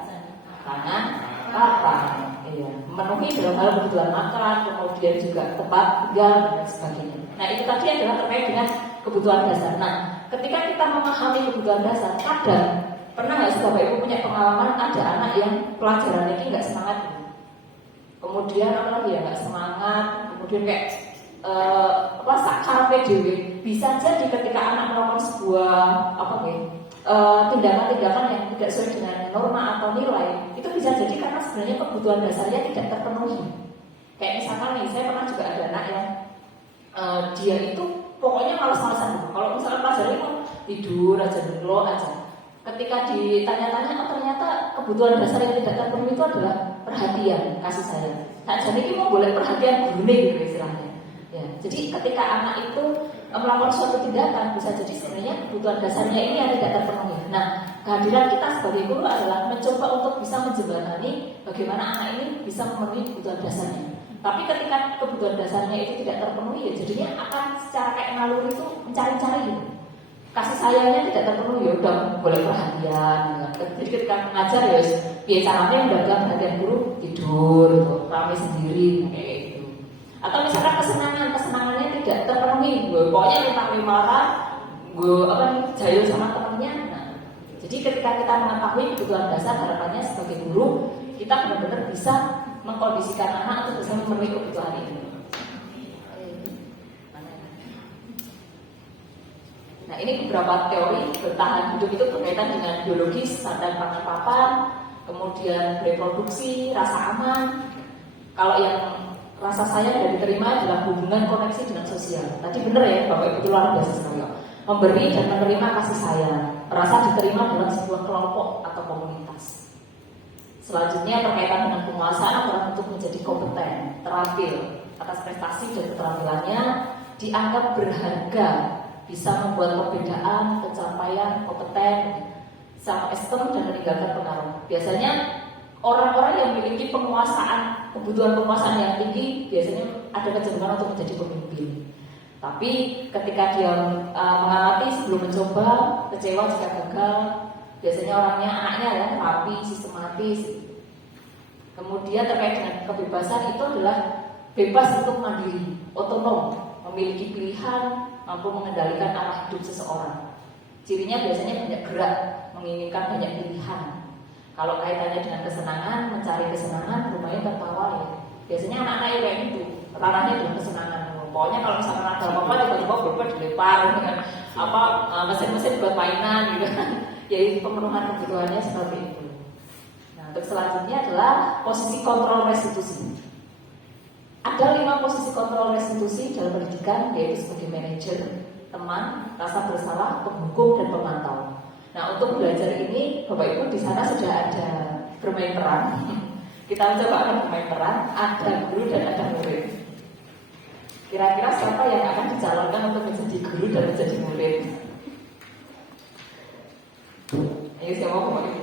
pangan, papan. Iya, memenuhi dalam hal kebutuhan makan, kemudian juga tempat tinggal dan sebagainya. Nah itu tadi adalah terkait dengan kebutuhan dasar. Nah ketika kita memahami kebutuhan dasar, kadang pernah nggak sih bapak ibu punya pengalaman ada anak yang pelajaran ini nggak semangat, kemudian apa lagi ya nggak semangat, kemudian kayak sakar PDW. Bisa jadi ketika anak melakukan sebuah tindakan-tindakan yang tidak sesuai dengan norma atau nilai, itu bisa jadi karena sebenarnya kebutuhan dasarnya tidak terpenuhi. Kayak misalkan nih, saya pernah juga ada anak yang dia itu pokoknya malas-malasan. Kalau misalnya pelajaran itu tidur aja, dulu aja. Ketika ditanya-tanya, ternyata kebutuhan dasar yang tidak terpenuhi itu adalah perhatian, kasih sayang. Nah, jadi ini mau boleh perhatian gurune gitu istilahnya. Ya, jadi ketika anak itu melakukan suatu tindakan, bisa jadi sebenarnya kebutuhan dasarnya ini yang tidak terpenuhi. Nah, kehadiran kita sebagai guru adalah mencoba untuk bisa menjembatani bagaimana anak ini bisa memenuhi kebutuhan dasarnya. Tapi ketika kebutuhan dasarnya itu tidak terpenuhi, ya jadinya akan secara kayak naluri itu mencari-cari gitu. Kasih sayangnya tidak terpenuhi, ya udah boleh perhatian. Jadi ketika mengajar ya biasanya mendapat perhatian guru tidur, gitu, ramai sendiri kayak gitu. Atau misalkan kesenangannya tidak terpenuhi, pokoknya minta marah, jahil sama temannya. Nah, jadi ketika kita mengetahui kebutuhan dasar, harapannya sebagai guru kita benar-benar bisa mengkondisikan anak untuk bisa memenuhi kebutuhan ini. Nah, ini beberapa teori bertahan hidup itu berkaitan dengan biologis, sandang pangan papan, kemudian reproduksi, rasa aman. Kalau yang rasa sayang dan diterima adalah hubungan koneksi dengan sosial. Tadi benar ya Bapak Ibu, itu luar biasa sekali. Memberi dan menerima kasih sayang, merasa diterima dalam sebuah kelompok atau komunitas. Selanjutnya berkaitan dengan penguasaan adalah untuk menjadi kompeten, terampil atas prestasi dan keterampilannya, dianggap berharga, bisa membuat perbedaan, pencapaian, kompeten, self-esteem dan meninggalkan pengaruh. Biasanya orang-orang yang memiliki kebutuhan penguasaan yang tinggi biasanya ada kecenderungan untuk menjadi pemimpin. Tapi ketika dia mengamati sebelum mencoba, kecewa jika gagal, biasanya anaknya ya rapi, sistematis. Kemudian terkait dengan kebebasan itu adalah bebas untuk mandiri, otonom, memiliki pilihan, mampu mengendalikan arah hidup seseorang. Cirinya biasanya banyak gerak, menginginkan banyak pilihan. Kalau kaitannya dengan kesenangan, mencari kesenangan, bermain tertawa ya. Biasanya anak-anak yang kayak gitu, ranahnya adalah kesenangan. Pokoknya kalau misalkan ada apa-apa, tiba-tiba berubah dilempar, kan? Mesin-mesin buat mainan, gitu kan? Jadi pemenuhan kebutuhannya seperti itu. Nah, untuk selanjutnya adalah posisi kontrol restitusi. Ada 5 posisi kontrol restitusi dalam pendidikan, yaitu sebagai manajer, teman, rasa bersalah, penghukum, dan pemantau. Nah, untuk belajar ini, Bapak Ibu di sana sudah ada bermain peran. Kita mencoba akan bermain peran, ada guru dan ada murid. Kira-kira siapa yang akan dicalonkan untuk menjadi guru dan menjadi murid? Ayo siapa Bapak Ibu?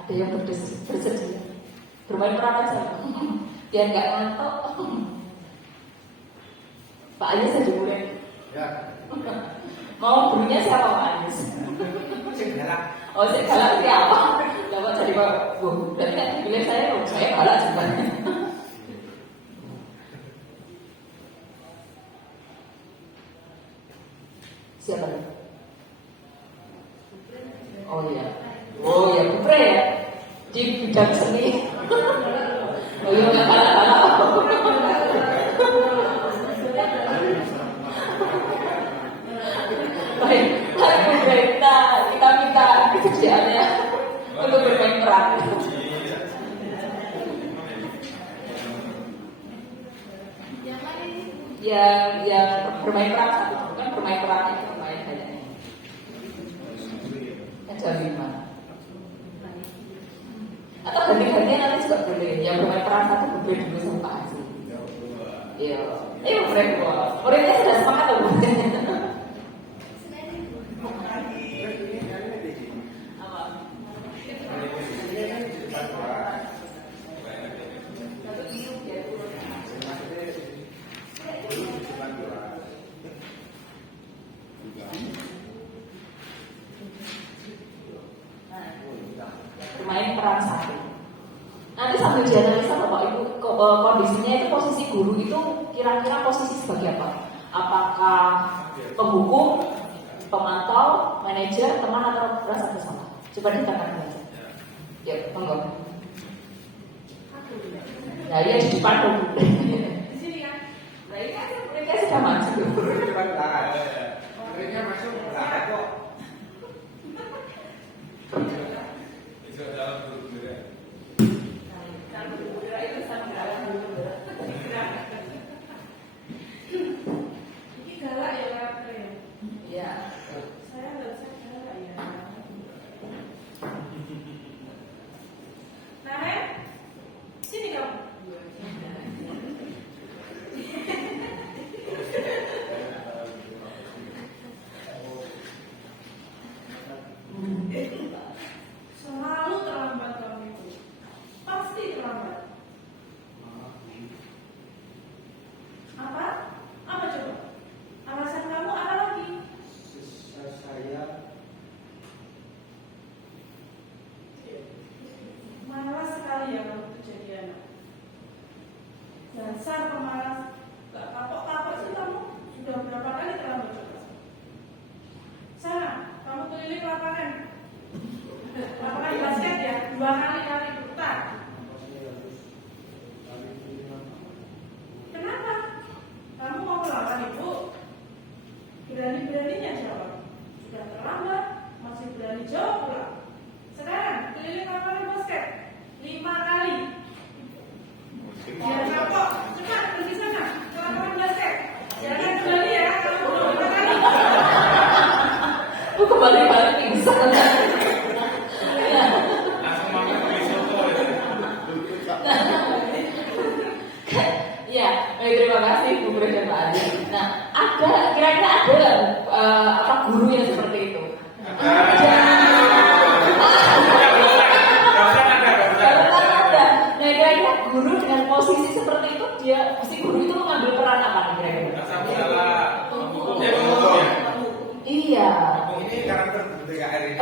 Ada yang bersedia bermain peran aja, biar nggak ngantuk. Pak Anies jadi murid. Ya. Mau gurunya siapa Pak Anies? Galak. Oh, saya galak siapa? Dapat jadi Pak. Berarti kan pilih saya galak juga. Siapa? Oh iya. Oh ya, Bupre ya. Di bidang seni. Oh iya, nggak galak-galak. Baik, Bupre. kerjaannya untuk bermain peran. Yang bermain peran satu, bukan bermain peran itu bermain kayaknya. Ada 5. Atau ganti-gantian nanti juga boleh. Yang bermain peran satu berdua dulu sama Pak Haji. Iya. Mereka. Muridnya sudah semangat loh. Bermain peran satu. Nanti sambil dianalisa Bapak Ibu kondisinya itu posisi guru itu kira-kira posisi sebagai apa? Apakah penghukum, pemantau, manajer, teman atau berasa bersama? Coba ditekan aja. Ya, monggo. Nah, dia di depan dong. Di sini kan? Nah, ini kan mereka sudah maju. Mereka masuk belakang kok. Ini galak ya Pak Prim? Iya. Saya nggak bisa galak ya. Nah, sini kamu. Selalu terlambat kamu itu. Pasti terlambat. Apa? Apa coba? Alasan kamu apa lagi? Saya Malas sekali ya kamu itu jadi anak. Dasar pemalas. Gak kapok-kapok sih kamu. Sudah berapa kali terlambat coba? Sana, kamu keliling lapangan. Lapangan basket ya, 2 kali putar. Kenapa? Kamu mau melawan ibu? Berani-beraninya jawab. Sudah terlambat, masih berani jawab pula. Sekarang keliling lapangan basket 5 kali. Biar kapok, cepat pergi sana ke lapangan basket. Jangan kembali ya, kamu belum 5 kali. Bu kembali-balik pingsan. Langsung makan beli soto ya. Ya, baik, terima kasih Bu Guru dan Pak Adi. Nah, kira-kira ada apa guru yang seperti itu? Ada. Nah, kira-kira guru dengan posisi seperti itu si guru itu mengambil peran apa nih kira-kira? Iya. ini karakter BTKR ini.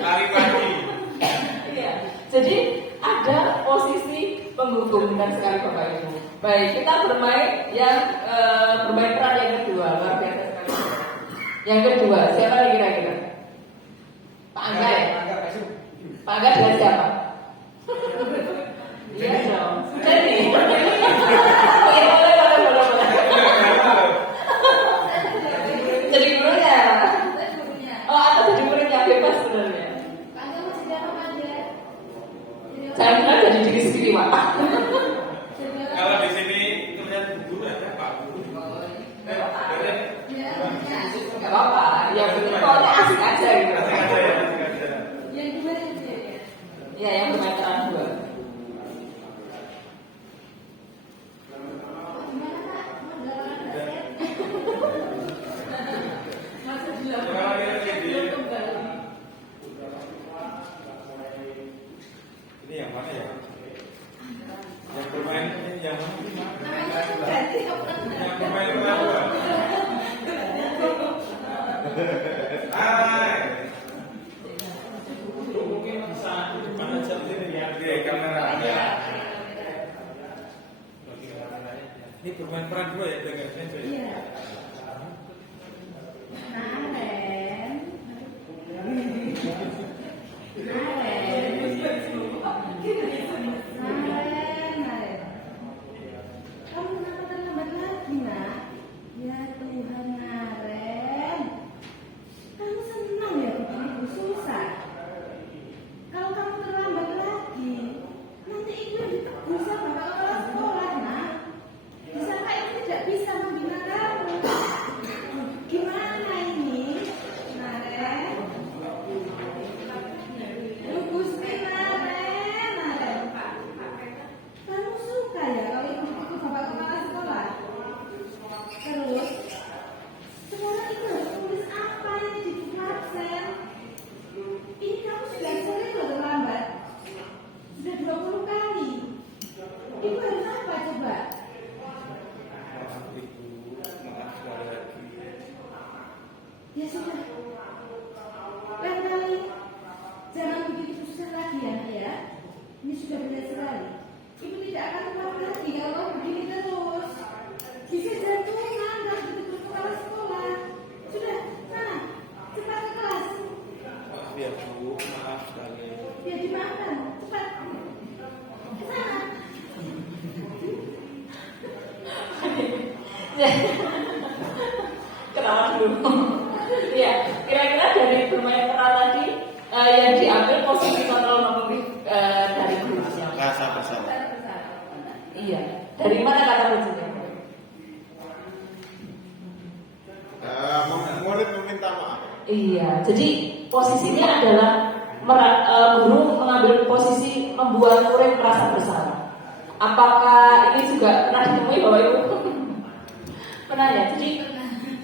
Lari pagi. Iya. Jadi ada posisi penghukum kan sekali Bapak Ibu. Baik, kita bermain bermain peran yang kedua, luar biasa sekali. Yang kedua, siapa lagi kira-kira? Pak Angga ya? Pak Angga dengan siapa? Iya dong. Jadi, boleh. Jadi gurunya. Oh, atau jadi muridnya bebas sebenarnya. Saya bilang jadi diri sendiri, Pak. Kalau di sini itu lihat guru ada Pak Guru. Gak apa-apa. Ya betul. Pokoknya asik aja gitu. Asik aja ya, asik aja. Yang dua itu ya. Ya, yang bermain peran 2. Masih di lapangan Kalau dia basket jadi- belum kembali. Ini yang mana ya? Yang bermain ini yang mana? Ganti Yang bermain peran. Hai. Mungkin bisa mana seperti ini ya? Oke, kamera. Ini bermain peran 2 ya, dengar saya. Iya. Naren. Naren. Kamu kenapa terlambat lagi, Nak? Ibu harus apa coba? Maaf ibu, maaf sekali lagi. Ya sudah. Lain kali jangan begitu susah lagi ya, Nak, ya. Ini sudah benar sekali. Ibu tidak akan kuat lagi kalau begini terus. Bisa jantungan dan begitu kepala sekolah. Sudah, sana, cepat ke kelas. Maaf ya bu, maaf sekali. Ya dimakan, cepat. Ke sana. Ketawa dulu. Ya, kira-kira dari bermain peran tadi yang diambil posisi kontrol nomor dari gurunya. Rasa bersalah. Iya. Dari mana kata kuncinya? Murid meminta maaf. Iya. Jadi posisinya adalah guru mengambil posisi membuat murid merasa bersalah. Apakah ini juga pernah ditemui Bapak Ibu? Pernah ya? Jadi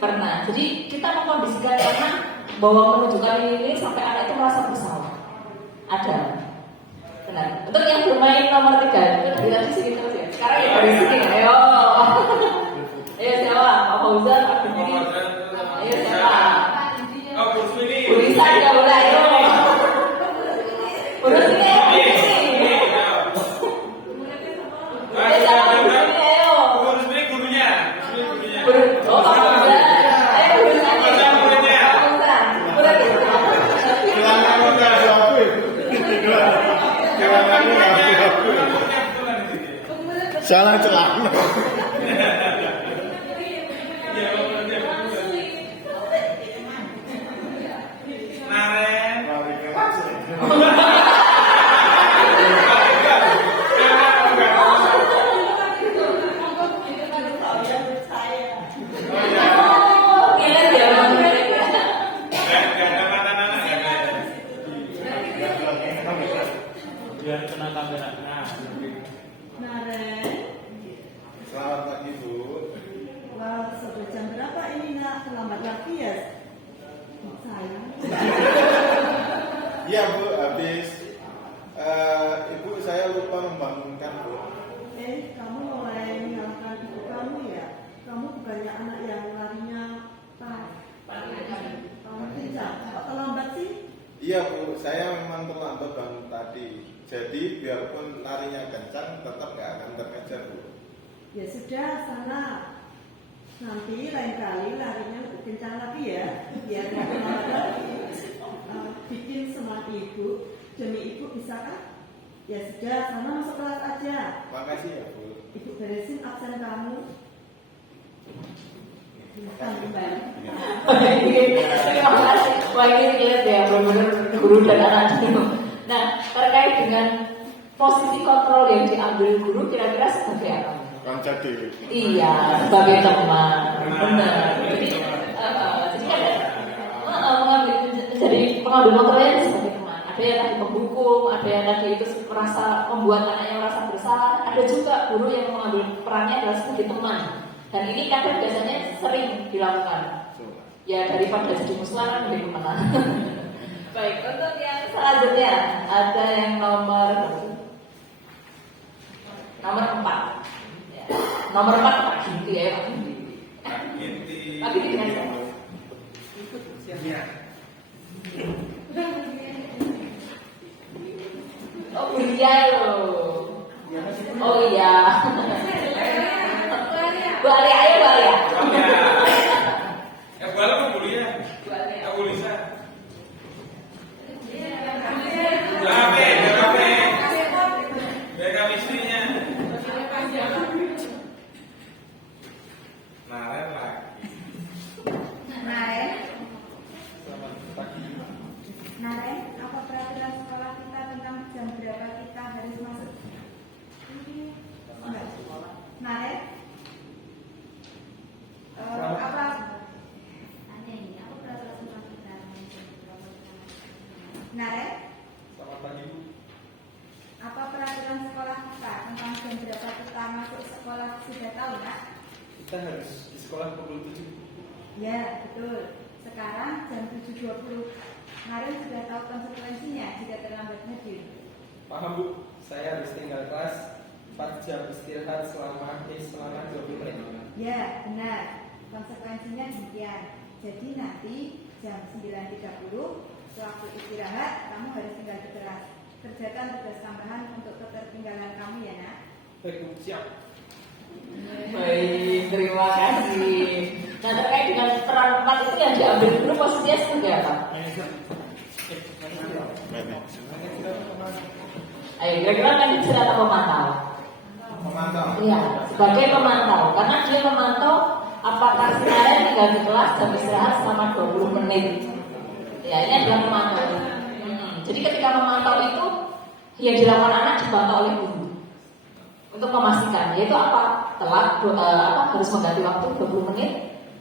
pernah. Jadi kita mengkondisikan anak bahwa menunjukkan ini sampai anak itu merasa bersalah. Ada. Benar. Untuk yang bermain nomor 3 itu dari sini terus ya. Sekarang ya dari sini. Ayo. Ayo siapa? Pak Fauzan, Pak Budi. Ayo siapa? Oh, Bu Suni. Bu Lisa juga boleh. Ayo. Bu Sini. Ayo siapa Bu Sini? Ayo. Bu Suni gurunya. Oh, Pak Fauzan. Ayo Bu Lisa. Salah celana. Biar kena kamera. Naren. Selamat pagi Bu. Wah, sudah jam berapa ini, Nak? Terlambat lagi ya? Sayang. Iya Bu, habis ibu saya lupa membangunkan Bu. Kamu mulai menyalahkan ibu kamu ya? Kamu bukannya anak yang larinya kamu kencang. Kok terlambat sih? Iya Bu, saya memang terlambat bangun tadi. Jadi biarpun larinya kencang, tetap nggak akan terkejar Bu. Ya sudah, sana. Nanti lain kali larinya lebih kencang lagi ya. Biar nggak terlambat lagi. Bikin semangat ibu. Demi ibu bisa kan? Ya sudah, sana masuk kelas aja. Makasih ya Bu. Ibu beresin absen kamu. Silahkan kembali. Terima kasih. Wah ini lihat ya, benar-benar guru dan anak dulu. Nah, terkait dengan posisi kontrol yang diambil guru, kira-kira sebagai apa? Konco Dewi. Iya, sebagai teman. Benar. Jadi kan jadi pengambil kontrolnya sebagai teman. Ada yang tadi menghukum, ada yang tadi itu merasa membuat anaknya merasa bersalah. Ada juga guru yang mengambil perannya adalah sebagai teman. Dan ini kadang biasanya sering dilakukan. Ya daripada jadi musuhan kan lebih teman. Baik, untuk yang selanjutnya ada yang nomor 4. Ya. Nomor 4 Pak Ginti ya Pak Ginti. Pak Ginti dengan siapa? Oh Bulia loh. Oh iya. Bu Alia, ayo Bu Alia. Bu Alia mau kuliah? Bu Lisa. Biar istrinya. Naren lagi. Naren, apa peraturan sekolah kita tentang jam berapa kita harus masuk? Naren, apa? Naren, Selamat pagi Bu. apa peraturan sekolah kita tentang jam berapa kita masuk sekolah sudah tahu Kak? Kita harus di sekolah pukul 7. Ya, betul. Sekarang jam 7.20. Kemarin sudah tahu konsekuensinya jika terlambat hadir. Paham Bu, saya harus tinggal kelas 4 jam istirahat selama 20 menit. Ya, benar. Konsekuensinya demikian. Jadi nanti jam 9.30 waktu istirahat kamu harus tinggal di kelas. Kerjakan tugas tambahan untuk ketertinggalan kamu ya, Nak. Baik, Bu, siap. Baik, terima kasih. Nah, terkait dengan peran 4 itu yang diambil dulu posisinya sebagai apa? Ayo, kira-kira manajer atau pemantau? Pemantau. Iya, sebagai pemantau. Karena dia memantau apakah si Naren tinggal di kelas jam istirahat selama 20 menit. Ya, ini adalah pemantau. Jadi ketika memantau itu, yang dilakukan anak dipantau oleh guru. Untuk memastikan, yaitu apa? Telat, harus mengganti waktu 20 menit.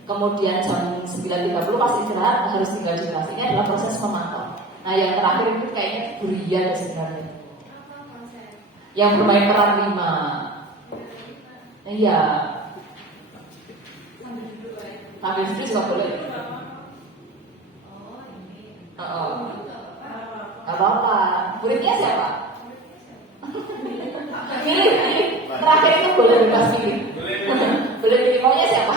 Kemudian jam 9.30 pas istirahat harus tinggal di kelas. Ini adalah proses memantau. Nah, yang terakhir itu kayaknya Burian sebenarnya. Yang bermain peran 5. Iya. Sambil duduk juga boleh. Gak apa-apa. Muridnya siapa? Pilih. Terakhir itu boleh bebas pilih. Boleh pilih maunya siapa?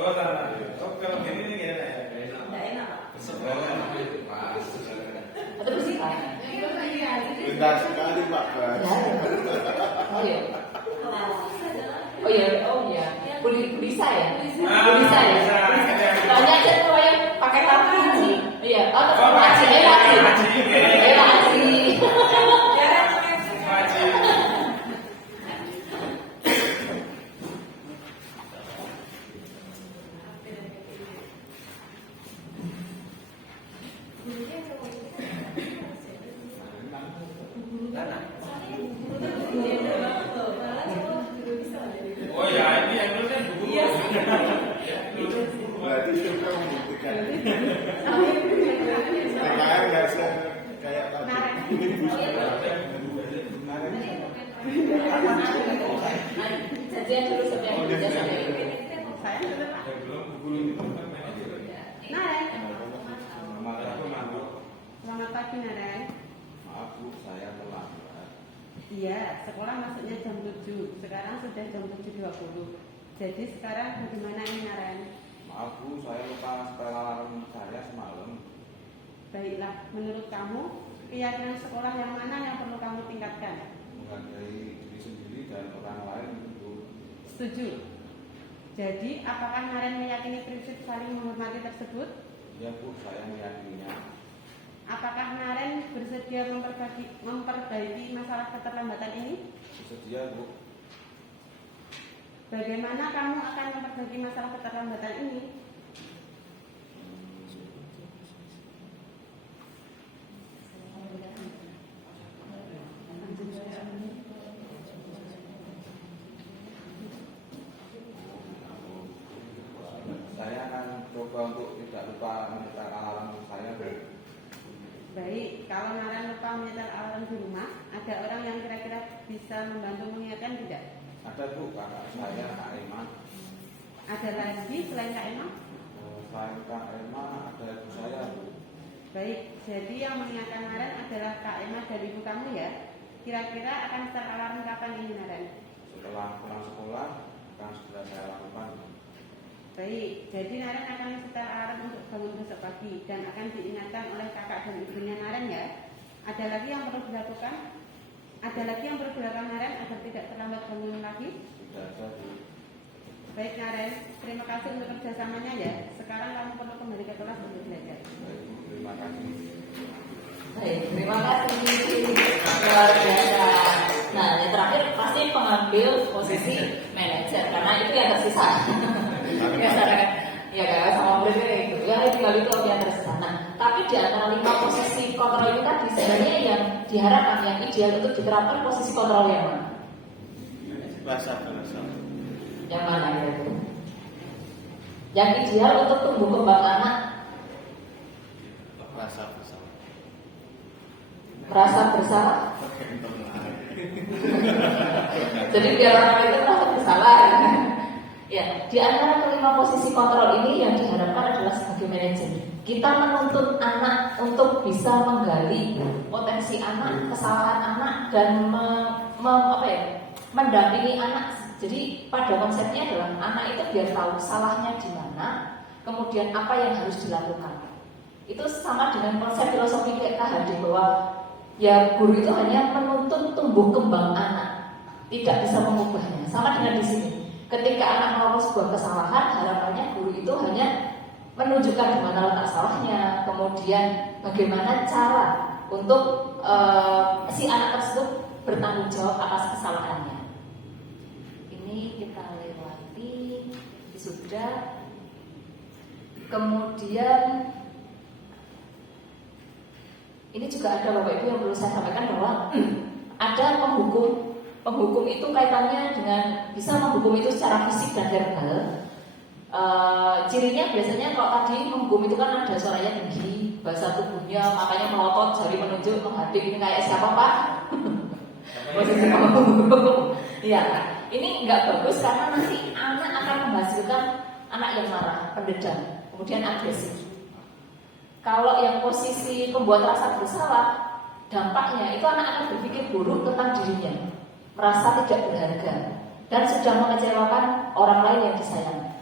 Oh, kalau gini nih gimana ya? Tidak enak, Pak. Atau bersihkan? Bentar sekali Pak. Ya. Oh iya. Oh iya. Bisa ya? Bisa ya? Tanya aja tuh yang pakai kartu. Iya. Oh, Haji. Oh ya, ini yang dulu kan buku. Berarti suka membuktikan. TKR nggak bisa kayak tadi. Janjian dulu sampai Saya dulu, Pak. Naren. Selamat pagi, Naren. Maaf Bu, saya terlambat. Iya, sekolah masuknya jam 7. Sekarang sudah jam 7.20. Jadi sekarang bagaimana ini, Naren? Maaf Bu, saya lupa setel alarm saya semalam. Baiklah, menurut kamu, keyakinan sekolah yang mana yang perlu kamu tingkatkan? Menghargai diri sendiri dan orang lain Bu. Setuju. Jadi, apakah Naren meyakini prinsip saling menghormati tersebut? Ya Bu, saya meyakininya. Apakah Naren bersedia memperbaiki masalah keterlambatan ini? Bersedia Bu. Bagaimana kamu akan memperbaiki masalah keterlambatan ini? Saya akan coba untuk tidak lupa menyetel alarm saya Bu. Baik, kalau Naren lupa menyetel alarm di rumah, ada orang yang kira-kira bisa membantu mengingatkan tidak? Ada Bu, kakak saya Kak Emma. Ada lagi selain Kak Emma? Selain Kak Emma ada ibu saya Bu. Baik, jadi yang mengingatkan Naren adalah Kak Emma dan ibu kamu ya? Kira-kira akan setel alarm kapan ini, Naren? Setelah pulang sekolah akan segera saya lakukan. Baik, jadi Naren akan setel alarm untuk bangun besok pagi dan akan diingatkan oleh kakak dan ibunya Naren ya. Ada lagi yang perlu dilakukan? Ada lagi yang perlu dilakukan Naren agar tidak terlambat bangun lagi? Tidak ada Bu. Baik Naren, terima kasih untuk kerjasamanya ya. Sekarang kamu perlu kembali ke kelas untuk belajar. Baik Bu, terima kasih. Baik, terima kasih. Luar biasa. Nah, yang terakhir pasti pengambil posisi manajer karena itu yang tersisa. Biasanya ya kan sama muridnya itu. Ya tinggal itu yang tersisa. Nah, tapi di antara 5 posisi kontrol itu tadi sebenarnya yang diharapkan yang ideal untuk diterapkan posisi kontrol yang mana? Bahasa. Yang mana itu? Yang ideal untuk tumbuh kembang anak Bahasa. merasa bersalah. Jadi biar orang itu merasa bersalah. Ya, di antara kelima posisi kontrol ini yang diharapkan adalah sebagai manajer. Kita menuntut anak untuk bisa menggali potensi anak, kesalahan dan mendampingi anak. Jadi pada konsepnya adalah anak itu biar tahu salahnya di mana, kemudian apa yang harus dilakukan. Itu sama dengan konsep filosofi KHD bahwa ya guru itu hanya menuntun tumbuh kembang anak, tidak bisa mengubahnya. Sama dengan di sini, ketika anak melakukan sebuah kesalahan, harapannya guru itu hanya menunjukkan di mana letak salahnya, kemudian bagaimana cara untuk si anak tersebut bertanggung jawab atas kesalahannya. Ini kita lewati, sudah. Kemudian ini juga ada Bapak Ibu yang perlu saya sampaikan bahwa ada penghukum. Penghukum itu kaitannya dengan bisa menghukum itu secara fisik dan verbal. Cirinya biasanya kalau tadi menghukum itu kan ada suaranya tinggi, bahasa tubuhnya makanya melotot, jari menunjuk, menghadap. Ini kayak siapa Pak? Posisi penghukum. Iya. Ini nggak bagus karena nanti anak akan menghasilkan anak yang marah, pendendam, kemudian agresif. Kalau yang posisi pembuat rasa bersalah, dampaknya itu anak akan berpikir buruk tentang dirinya, merasa tidak berharga, dan sudah mengecewakan orang lain yang disayang.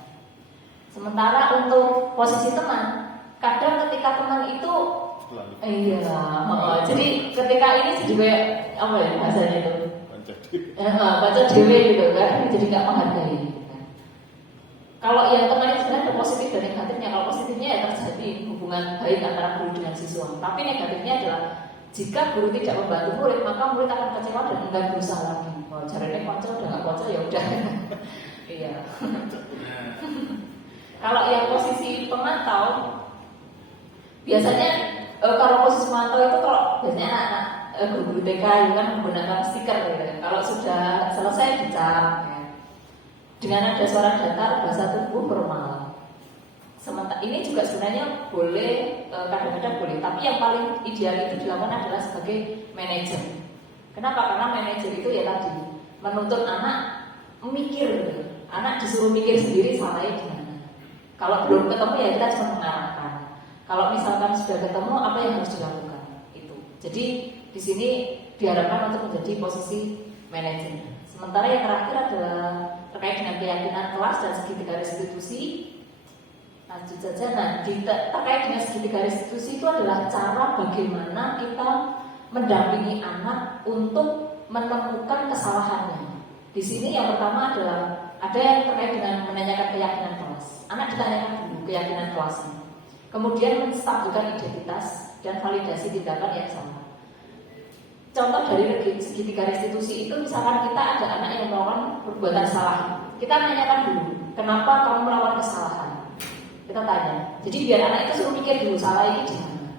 Sementara untuk posisi teman, kadang ketika teman itu, jadi ketika ini juga apa ya bahasanya itu? Baca dewe gitu kan, jadi nggak menghargai gitu kan. Kalau yang teman itu sebenarnya ada positif dan negatifnya. Kalau positifnya ya terjadi hubungan baik antara guru dengan siswa. Tapi negatifnya adalah jika guru tidak membantu murid, maka murid akan kecewa dan enggan berusaha lagi. Oh, caranya kocok udah nggak kocok ya udah. Iya. Kalau yang posisi pemantau, biasanya kalau posisi pemantau itu kalau biasanya anak-anak guru-guru TK kan menggunakan stiker gitu. Kalau sudah selesai bicara ya. Dengan ada suara datar, bahasa tubuh formal. Sementara ini juga sebenarnya boleh, kadang-kadang boleh, tapi yang paling ideal itu dilakukan adalah sebagai manajer. Kenapa? Karena manajer itu ya tadi menuntut anak memikir gitu. Anak disuruh mikir sendiri salahnya di mana. Kalau belum ketemu ya kita cuma mengarahkan. Kalau misalkan sudah ketemu, apa yang harus dilakukan itu. Jadi di sini diharapkan untuk menjadi posisi manajer. Sementara yang terakhir adalah terkait dengan keyakinan kelas dan segitiga restitusi. Lanjut saja. Nah, terkait dengan segitiga restitusi itu adalah cara bagaimana kita mendampingi anak untuk menemukan kesalahannya. Di sini yang pertama adalah ada yang terkait dengan menanyakan keyakinan kelas. Anak ditanyakan dulu keyakinan kelasnya. Kemudian menstabilkan identitas dan validasi tindakan yang sama. Contoh dari segitiga restitusi itu misalkan kita ada anak yang melakukan perbuatan salah. Kita tanyakan dulu, kenapa kamu melakukan kesalahan? Kita tanya. Jadi biar anak itu suruh mikir dulu salah ini di mana.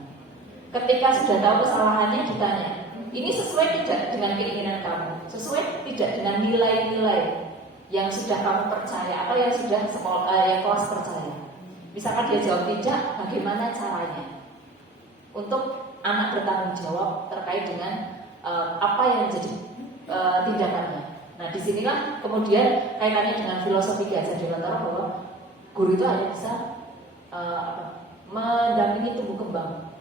Ketika sudah tahu kesalahannya ditanya, ini sesuai tidak dengan keinginan kamu? Sesuai tidak dengan nilai-nilai yang sudah kamu percaya atau yang sudah yang kelas percaya? Misalkan dia jawab tidak, bagaimana caranya untuk anak bertanggung jawab terkait dengan apa yang menjadi tindakannya. Nah, disinilah kemudian kaitannya dengan filosofi Ki Hajar Dewantara bahwa guru itu hanya bisa mendampingi tumbuh kembang,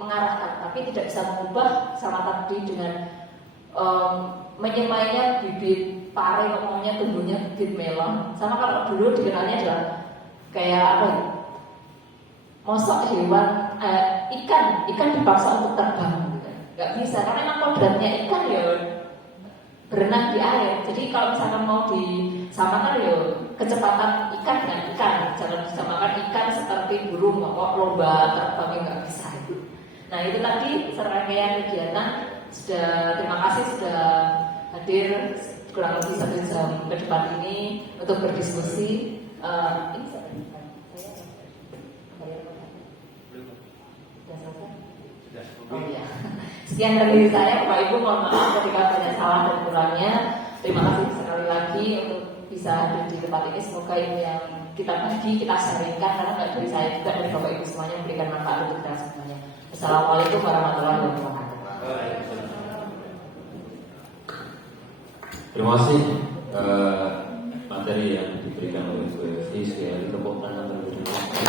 mengarahkan, tapi tidak bisa mengubah sama tadi dengan menyemainya bibit pare, ngomongnya tumbuhnya bibit melon. Sama kalau dulu dikenalnya adalah kayak apa ya? Mosok hewan ikan dipaksa untuk terbang. Gak bisa, karena memang kodratnya ikan ya berenang di air. Jadi kalau misalkan mau disamakan ya kecepatan ikan dengan ikan, jangan disamakan ikan seperti burung kok lomba terbang nggak bisa. Nah itu tadi serangkaian kegiatan. Terima kasih sudah hadir kurang lebih 1 jam ke depan ini untuk berdiskusi. Ini Oh iya. Sekian dari saya, Bapak Ibu, mohon maaf ketika banyak salah dan kurangnya. Terima kasih sekali lagi untuk bisa hadir di tempat ini. Semoga ilmu yang kita bagi, kita sharingkan, karena nggak dari saya juga, dari Bapak Ibu semuanya memberikan manfaat untuk kita semuanya. Assalamualaikum warahmatullahi wabarakatuh. Terima kasih materi yang diberikan oleh Bu Evi. Sekali lagi tepuk tangan terlebih dahulu.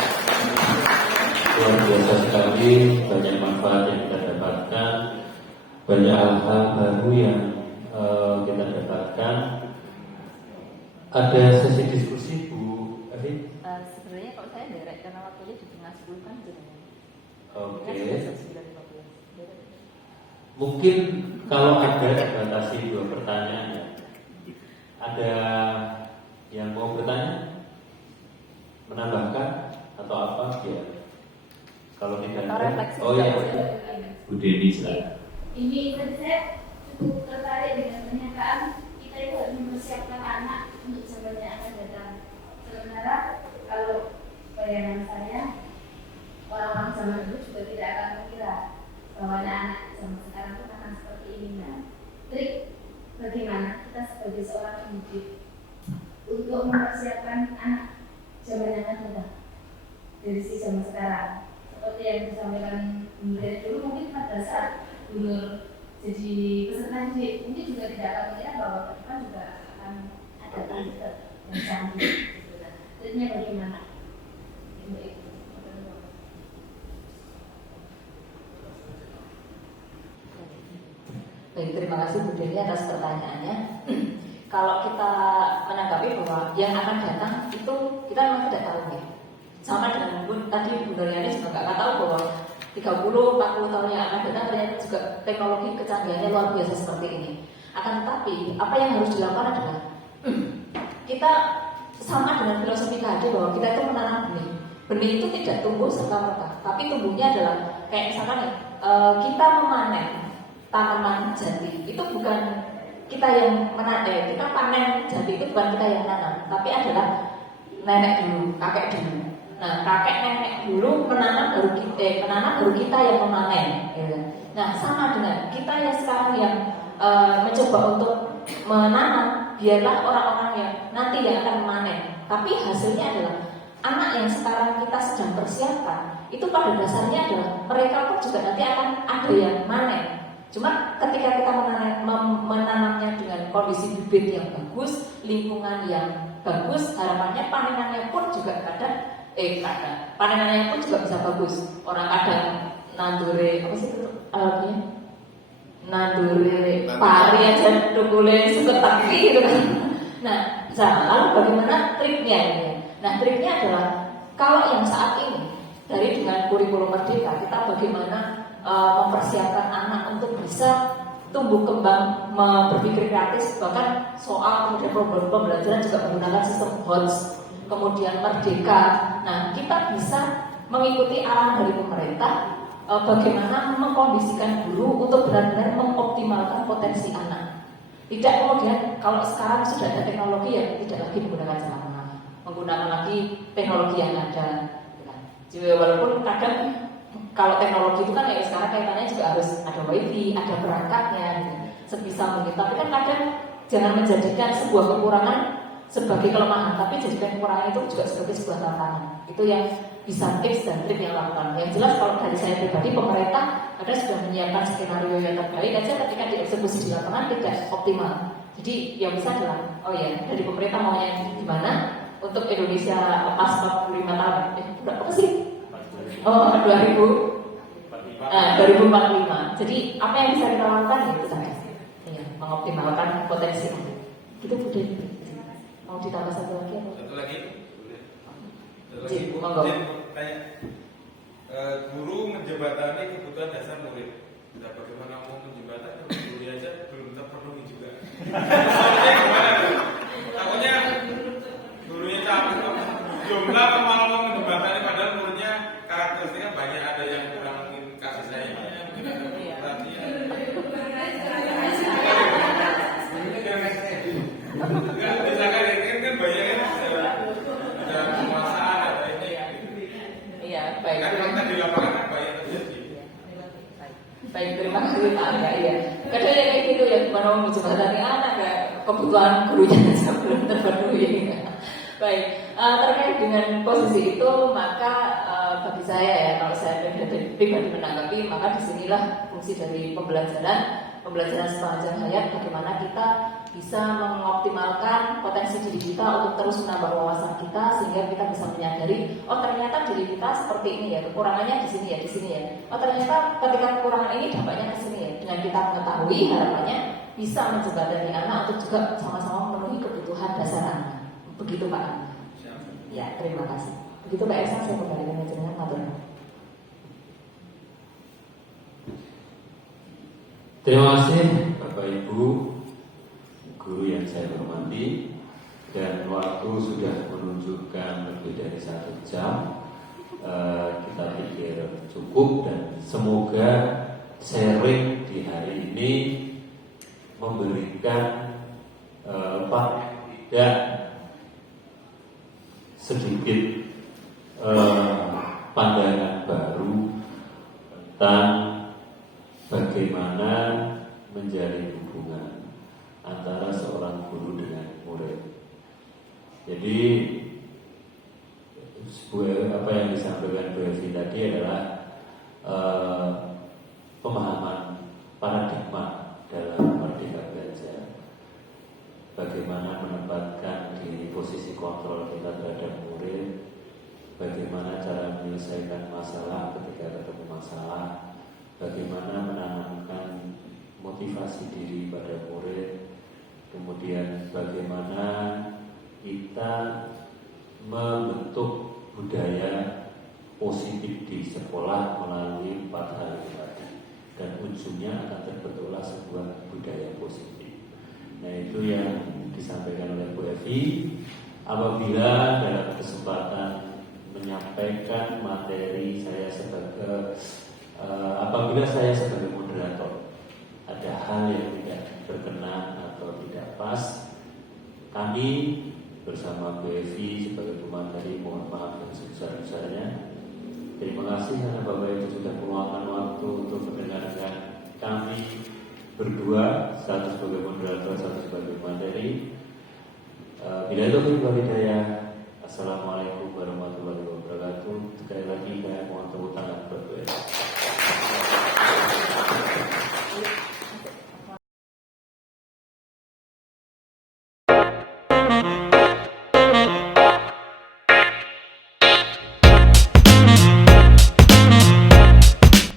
Luar biasa sekali, banyak manfaat yang kita dapatkan. banyak hal-hal baru yang kita dapatkan. Ada sesi diskusi Bu Evi? Sebenarnya kalau saya direct karena waktunya di tengah 10 kan jadinya. Oke. Kan 9.15. Mungkin kalau ada batasi 2 pertanyaan ya. Ada yang mau bertanya? Menambahkan atau apa ya? Kalau tidak Atau ada, refleksi oh ya, juga. Bu Deni silakan. Ini saya cukup tertarik dengan pernyataan kita itu harus mempersiapkan anak untuk zaman yang akan datang. Sementara kalau bayangan saya, orang-orang zaman dulu juga tidak akan mengira bahwa anak zaman sekarang itu akan seperti ini. Nah, trik bagaimana kita sebagai seorang pendidik untuk mempersiapkan anak zaman yang akan datang dari si zaman sekarang. Seperti yang disampaikan Bunda dulu, mungkin pada saat Gubernur jadi peserta didik mungkin juga tidak akan mengira bahwa ke depan juga akan ada target yang canggih. Triknya bagaimana? Baik, terima kasih Bu Deni atas pertanyaannya. Kalau kita menanggapi bahwa yang akan datang itu kita memang tidak tahu ya. Sama dengan pun tadi Bu Daryani juga nggak tahu bahwa 30-40 tahun yang akan datang ternyata juga teknologi kecanggihannya luar biasa seperti ini. Akan tetapi apa yang harus dilakukan adalah kita sama dengan filosofi KHD bahwa kita itu menanam benih. Benih itu tidak tumbuh serta-merta, tapi tumbuhnya adalah kayak misalkan ya, kita memanen tanaman jati itu bukan kita yang menanam, kita panen jati itu bukan kita yang nanam, tapi adalah nenek dulu, kakek dulu. Nah, kakek nenek dulu menanam baru kita yang memanen. Gitu. Nah, sama dengan kita yang sekarang yang mencoba untuk menanam, biarlah orang-orang yang nanti yang akan memanen. Tapi hasilnya adalah anak yang sekarang kita sedang persiapkan itu pada dasarnya adalah mereka pun juga nanti akan ada yang manen. Cuma ketika kita menanamnya dengan kondisi bibit yang bagus, lingkungan yang bagus, harapannya panenannya pun juga panenannya pun juga bisa bagus. Orang kadang nandure apa sih itu alatnya? Nandure pari aja tukule seketak gitu kan. Nah, lalu bagaimana triknya ini? Nah, triknya adalah kalau yang saat ini dari dengan kurikulum merdeka kita bagaimana mempersiapkan anak untuk bisa tumbuh kembang, berpikir kreatif, bahkan soal kemudian program pembelajaran juga menggunakan sistem HOTS, kemudian merdeka. Nah, kita bisa mengikuti arahan dari pemerintah bagaimana mengkondisikan guru untuk benar-benar mengoptimalkan potensi anak. Tidak kemudian kalau sekarang sudah ada teknologi ya tidak lagi menggunakan ceramah, menggunakan lagi teknologi yang ada. Jadi walaupun kadang kalau teknologi itu kan ya sekarang kaitannya juga harus ada wifi, ada perangkatnya gitu, sebisa mungkin. Tapi kan kadang jangan menjadikan sebuah kekurangan sebagai kelemahan, tapi jadikan kekurangan itu juga sebagai sebuah tantangan. Itu yang bisa tips dan trik yang lakukan. Yang jelas kalau dari saya pribadi, pemerintah ada sudah menyiapkan skenario yang terbaik aja ketika dieksekusi di lapangan tidak optimal. Jadi yang bisa adalah, oh ya dari pemerintah maunya gimana untuk Indonesia lepas 45 tahun. Berapa sih? Oh 2045. Jadi apa yang bisa kita lakukan gitu saja. Ya, mengoptimalkan potensi. Gitu Bu Deni. Mau ditambah satu lagi apa? Satu lagi. Cik, monggo. Tanya. Guru menjembatani kebutuhan dasar murid. Nah, bagaimana mau menjembatani guru aja belum terpenuhi juga. Takutnya gurunya capek jumlah malah mau menjembatani padahal muridnya karakteristiknya banyak, ada yang kurang mungkin kasih sayangnya, mungkin ada perhatian. Enggak misalkan kan banyak kan ada penguasaan ada ini. Iya, baik. Kan fakta di lapangan kan banyak terjadi. Baik, terima kasih Pak Angga. Iya. Kadang ya kayak gitu ya, gimana mau menjembatani anak ya kebutuhan gurunya saja belum terpenuhi. Baik, terkait dengan posisi itu maka bagi saya ya kalau saya pribadi menanggapi maka disinilah fungsi dari pembelajaran sepanjang hayat, bagaimana kita bisa mengoptimalkan potensi diri kita untuk terus menambah wawasan kita sehingga kita bisa menyadari oh ternyata diri kita seperti ini ya, kekurangannya di sini ya, oh ternyata ketika kekurangan ini dampaknya ke sini ya, dengan kita mengetahui harapannya bisa menjembatani anak untuk juga sama-sama memenuhi kebutuhan dasar anak. Begitu Pak. Ya, terima kasih. Begitu Mbak Elsa, saya kembalikan ke jenengan matur. Terima kasih Bapak Ibu guru yang saya hormati, dan waktu sudah menunjukkan lebih dari 1 jam. Kita pikir cukup, dan semoga sharing di hari ini memberikan tidak sedikit pandangan baru tentang bagaimana menjalin hubungan antara seorang guru dengan murid. Jadi apa yang disampaikan Bu Evi tadi adalah pemahaman paradigma dalam Merdeka Belajar. Bagaimana menempatkan di posisi kontrol kita terhadap murid, bagaimana cara menyelesaikan masalah ketika ketemu masalah, bagaimana menanamkan motivasi diri pada murid, kemudian bagaimana kita membentuk budaya positif di sekolah melalui 4 hal tadi, dan ujungnya akan terbentuklah sebuah budaya positif. Nah, itu yang disampaikan oleh Bu Evi. Apabila dalam kesempatan menyampaikan materi saya sebagai apabila saya sebagai moderator ada hal yang tidak berkenan atau tidak pas, kami bersama Bu Evi sebagai pemateri mohon maaf yang sebesar-besarnya. Terima kasih karena Bapak Ibu sudah meluangkan waktu untuk mendengarkan kami berdua, satu sebagai moderator, satu sebagai materi. Bila itu kita